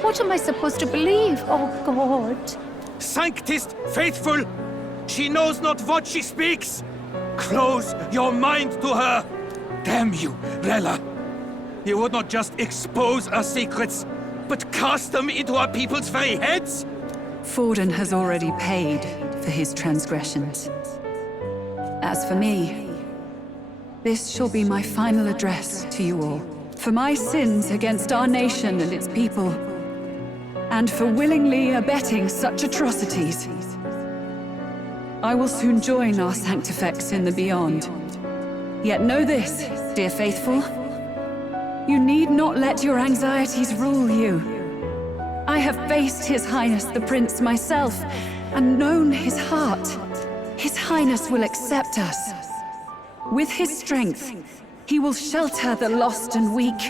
What am I supposed to believe? Oh, God. Sanctist faithful! She knows not what she speaks! Close your mind to her! Damn you, Rella! You would not just expose our secrets, but cast them into our people's very heads? Forden has already paid for his transgressions. As for me, this shall be my final address to you all. For my sins against our nation and its people, and for willingly abetting such atrocities. I will soon join our Sanctifex in the beyond. Yet know this, dear faithful. You need not let your anxieties rule you. I have faced His Highness the Prince myself, and known his heart. His Highness will accept us. With his strength, he will shelter the lost and weak,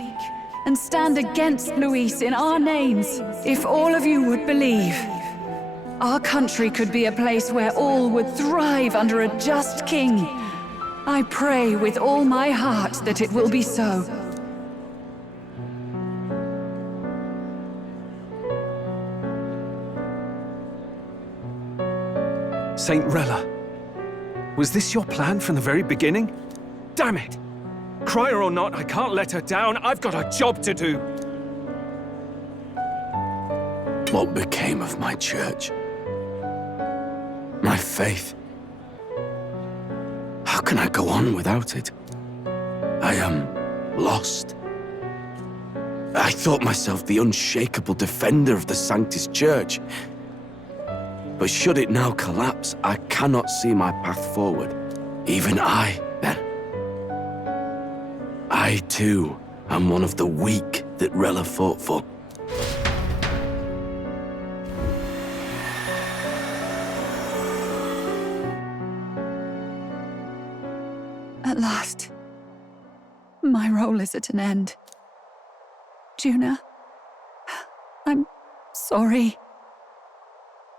and stand against Luis in our names. If all of you would believe, our country could be a place where all would thrive under a just king. I pray with all my heart that it will be so. Saint Rella, was this your plan from the very beginning? Damn it! Crier or not, I can't let her down. I've got a job to do. What became of my church? My faith? How can I go on without it? I am lost. I thought myself the unshakable defender of the Sanctist Church. But should it now collapse, I cannot see my path forward. Even I, then. I, too, am one of the weak that Rella fought for. At last, my role is at an end. Juna, I'm sorry.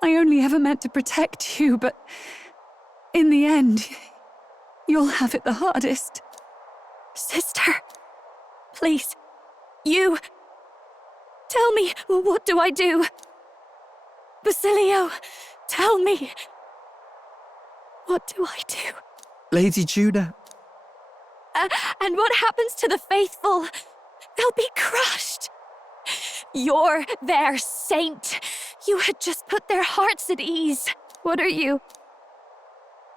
I only ever meant to protect you, but in the end, you'll have it the hardest. Sister, please, you... Tell me, what do I do? Basilio, tell me. What do I do? Lady Juna. And what happens to the faithful? They'll be crushed. You're their saint. You had just put their hearts at ease. What are you?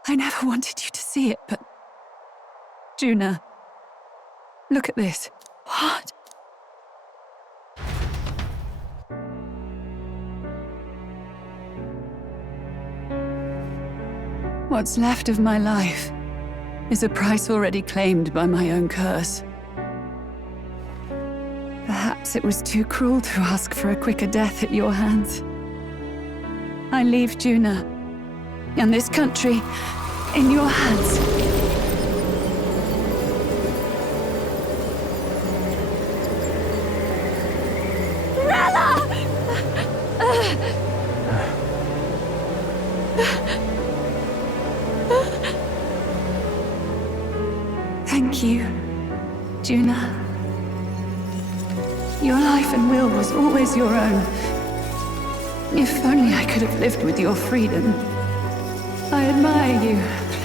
I never wanted you to see it, but... Juna, look at this. What? What's left of my life is a price already claimed by my own curse. Perhaps it was too cruel to ask for a quicker death at your hands. I leave Juna and this country in your hands. Thank you, Juna. Your life and will was always your own. If only I could have lived with your freedom. I admire you.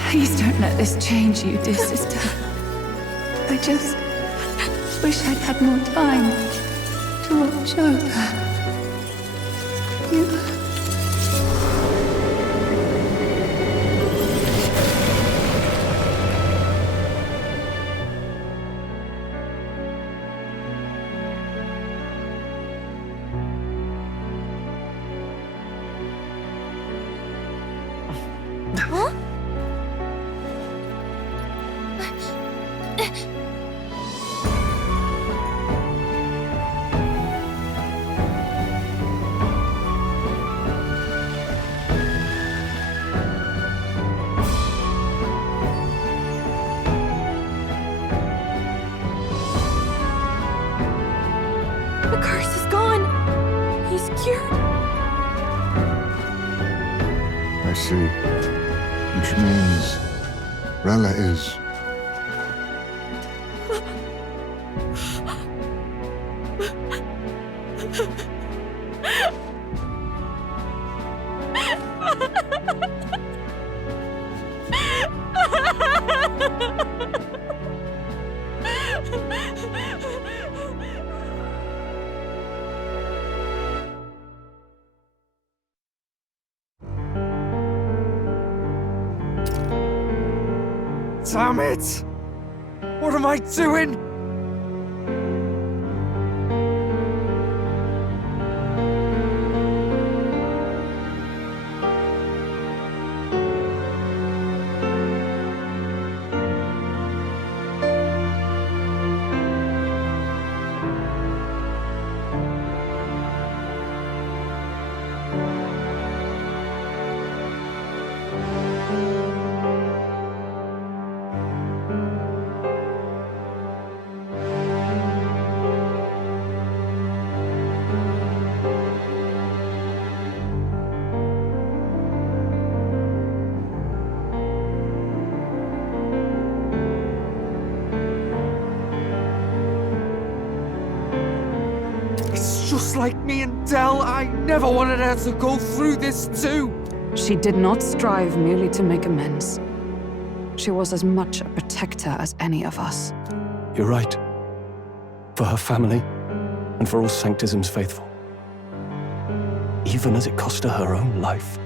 Please don't let this change you, dear sister. I just wish I'd had more time to watch over you. Huh? The curse is gone. He's cured. I see. Which means Rella is... Damn it! What am I doing? Just like me and Del, I never wanted her to go through this too. She did not strive merely to make amends. She was as much a protector as any of us. You're right. For her family, and for all Sanctism's faithful. Even as it cost her her own life.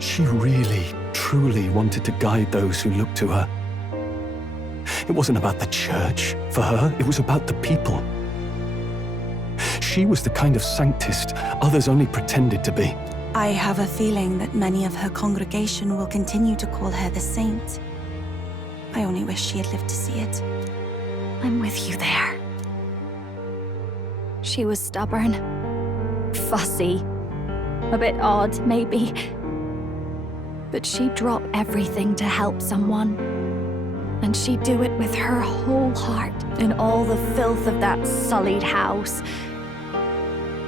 She really, truly wanted to guide those who looked to her. It wasn't about the church, for her, it was about the people. She was the kind of Sanctist others only pretended to be. I have a feeling that many of her congregation will continue to call her the saint. I only wish she had lived to see it. I'm with you there. She was stubborn, fussy, a bit odd, maybe. But she'd drop everything to help someone. And she'd do it with her whole heart in all the filth of that sullied house.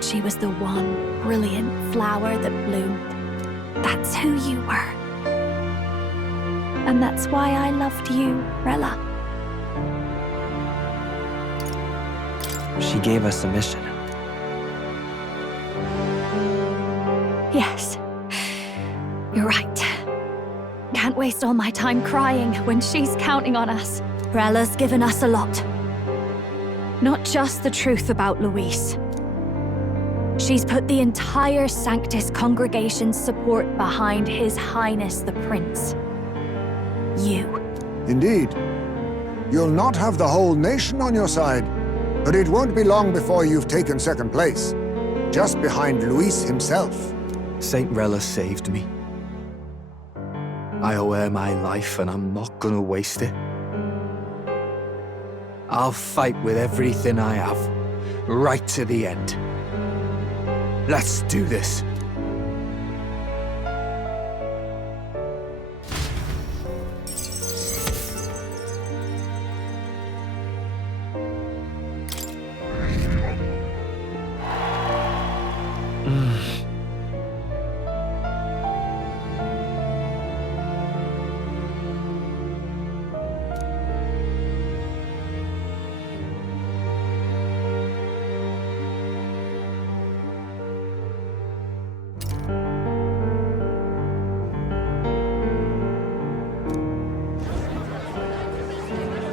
She was the one brilliant flower that bloomed. That's who you were. And that's why I loved you, Rella. She gave us a mission. Yes. You're right. Can't waste all my time crying when she's counting on us. Rella's given us a lot. Not just the truth about Luis. She's put the entire Sanctus congregation's support behind His Highness the Prince. You. Indeed. You'll not have the whole nation on your side, but it won't be long before you've taken second place, just behind Luis himself. Saint Rella saved me. I owe her my life, and I'm not gonna waste it. I'll fight with everything I have, right to the end. Let's do this.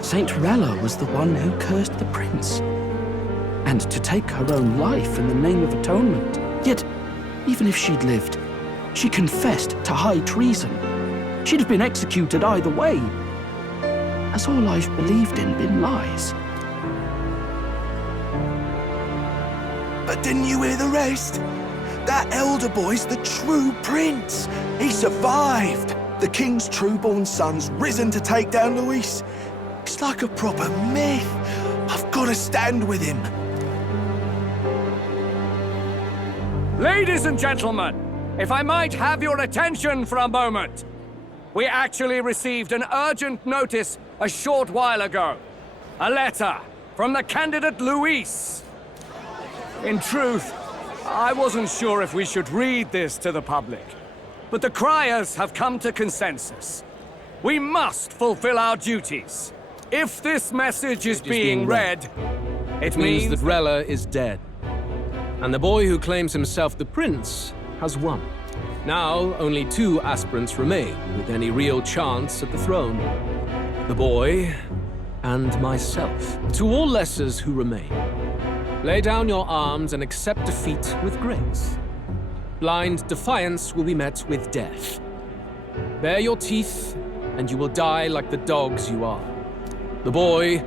Saint Rella was the one who cursed the prince. And to take her own life in the name of atonement. Yet, even if she'd lived, she confessed to high treason. She'd have been executed either way. Has all I've believed in been lies? But didn't you hear the rest? That elder boy's the true prince. He survived. The king's true-born son's risen to take down Luis. It's like a proper myth. I've got to stand with him. Ladies and gentlemen, if I might have your attention for a moment. We actually received an urgent notice a short while ago. A letter from the candidate Luis. In truth, I wasn't sure if we should read this to the public, but the criers have come to consensus. We must fulfill our duties. If this message is being read, it means that Rella is dead. And the boy who claims himself the prince has won. Now, only 2 aspirants remain with any real chance at the throne. The boy and myself. To all lessers who remain, lay down your arms and accept defeat with grace. Blind defiance will be met with death. Bare your teeth, and you will die like the dogs you are. The boy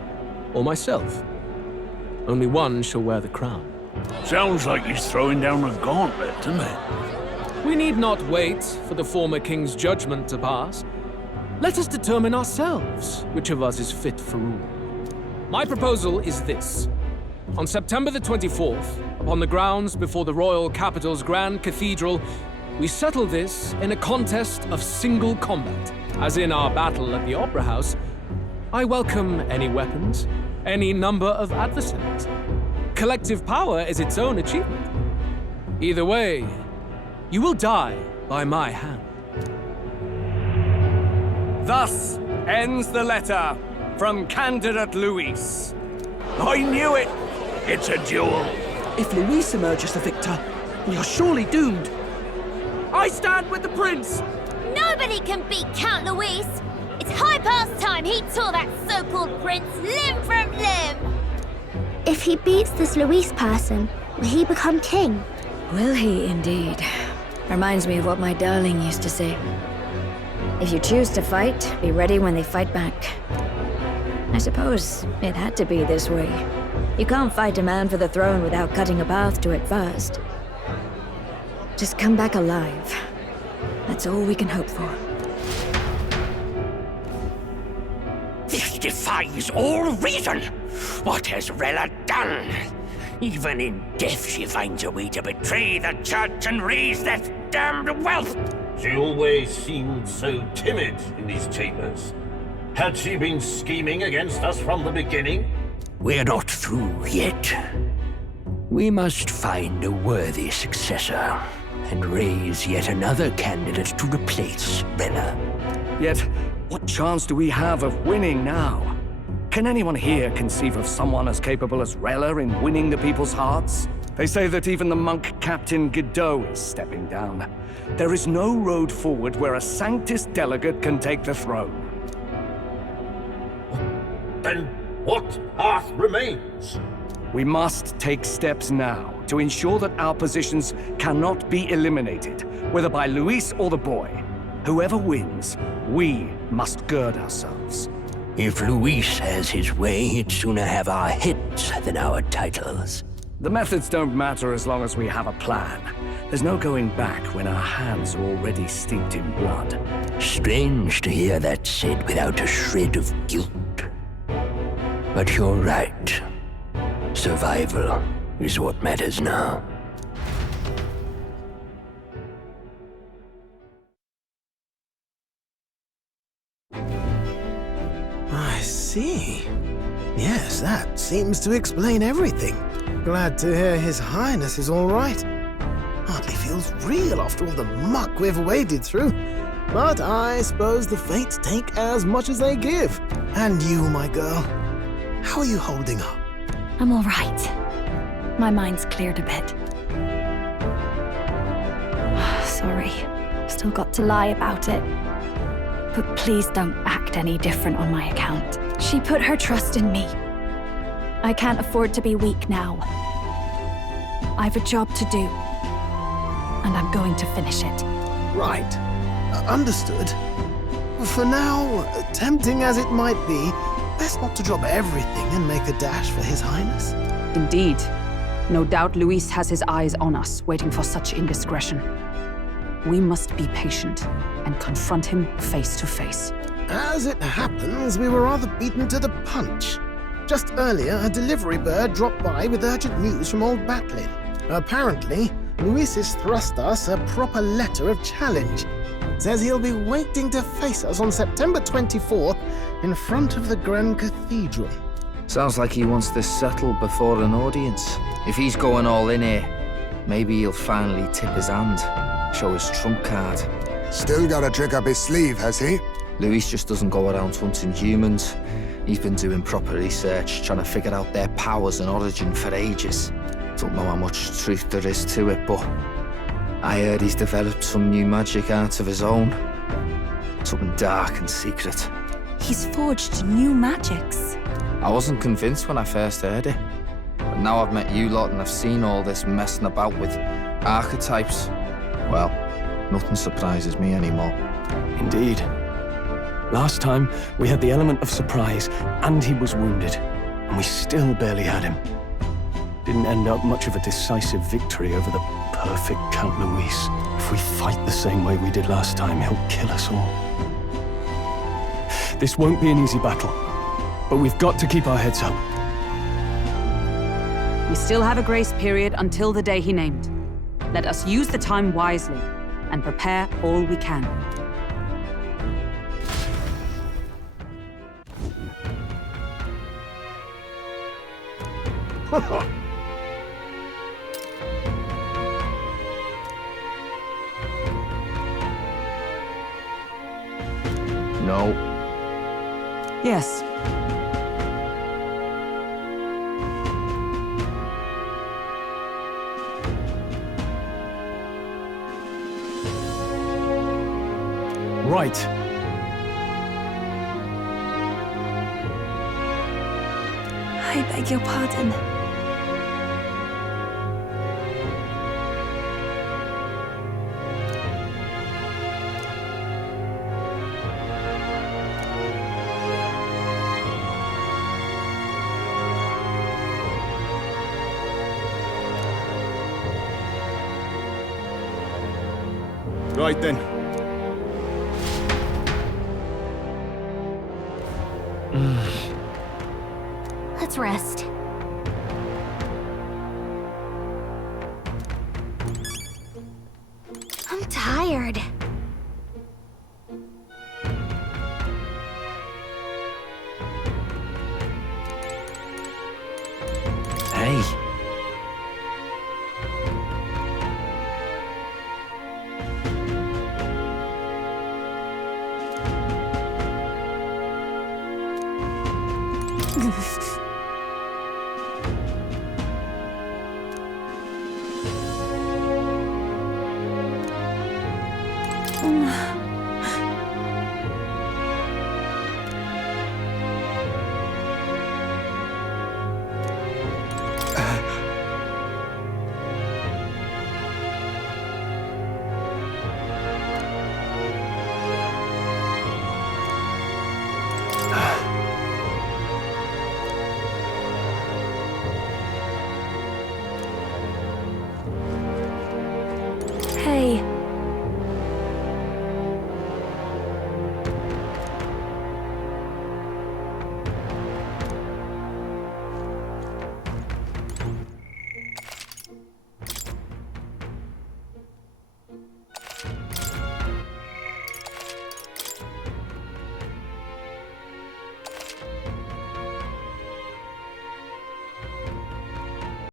or myself. Only one shall wear the crown. Sounds like he's throwing down a gauntlet, doesn't it? We need not wait for the former king's judgment to pass. Let us determine ourselves which of us is fit for rule. My proposal is this. On September the 24th, upon the grounds before the royal capital's Grand Cathedral, we settle this in a contest of single combat. As in our battle at the Opera House, I welcome any weapons, any number of adversaries. Collective power is its own achievement. Either way, you will die by my hand. Thus ends the letter from candidate Luis. I knew it! It's a duel. If Luis emerges the victor, we are surely doomed. I stand with the prince! Nobody can beat Count Luis! It's high past time he tore that so-called prince limb from limb! If he beats this Luis person, will he become king? Will he indeed? Reminds me of what my darling used to say. If you choose to fight, be ready when they fight back. I suppose it had to be this way. You can't fight a man for the throne without cutting a path to it first. Just come back alive. That's all we can hope for. This defies all reason! What has Rella done? Even in death she finds a way to betray the church and raise that damned wealth! She always seemed so timid in these chambers. Had she been scheming against us from the beginning? We're not through yet. We must find a worthy successor and raise yet another candidate to replace Rella. Yet, what chance do we have of winning now? Can anyone here conceive of someone as capable as Rella in winning the people's hearts? They say that even the monk Captain Godot is stepping down. There is no road forward where a Sanctus delegate can take the throne. Then what path remains? We must take steps now to ensure that our positions cannot be eliminated, whether by Luis or the boy. Whoever wins, we must gird ourselves. If Luis has his way, he'd sooner have our heads than our titles. The methods don't matter as long as we have a plan. There's no going back when our hands are already steeped in blood. Strange to hear that said without a shred of guilt. But you're right. Survival is what matters now. I see. Yes, that seems to explain everything. Glad to hear His Highness is all right. Hardly feels real after all the muck we've waded through. But I suppose the fates take as much as they give. And you, my girl, how are you holding up? I'm all right. My mind's cleared a bit. Sorry, still got to lie about it. But please don't act any different on my account. She put her trust in me. I can't afford to be weak now. I've a job to do, and I'm going to finish it. Right. Understood. For now, tempting as it might be, best not to drop everything and make a dash for His Highness. Indeed. No doubt Luis has his eyes on us, waiting for such indiscretion. We must be patient and confront him face to face. As it happens, we were rather beaten to the punch. Just earlier, a delivery bird dropped by with urgent news from Old Batlin. Apparently, Luis has thrust us a proper letter of challenge. Says he'll be waiting to face us on September 24th in front of the Grand Cathedral. Sounds like he wants this settled before an audience. If he's going all in here, maybe he'll finally tip his hand, show his trump card. Still got a trick up his sleeve, has he? Luis just doesn't go around hunting humans. He's been doing proper research, trying to figure out their powers and origin for ages. Don't know how much truth there is to it, but I heard he's developed some new magic art of his own. Something dark and secret. He's forged new magics. I wasn't convinced when I first heard it. But now I've met you lot and I've seen all this messing about with archetypes. Well, nothing surprises me anymore. Indeed. Last time, we had the element of surprise, and he was wounded, and we still barely had him. Didn't end up much of a decisive victory over the perfect Count Luis. If we fight the same way we did last time, he'll kill us all. This won't be an easy battle, but we've got to keep our heads up. We still have a grace period until the day he named. Let us use the time wisely and prepare all we can. No. Yes. Right. I beg your pardon. Right then. Let's rest. I'm tired. Hey.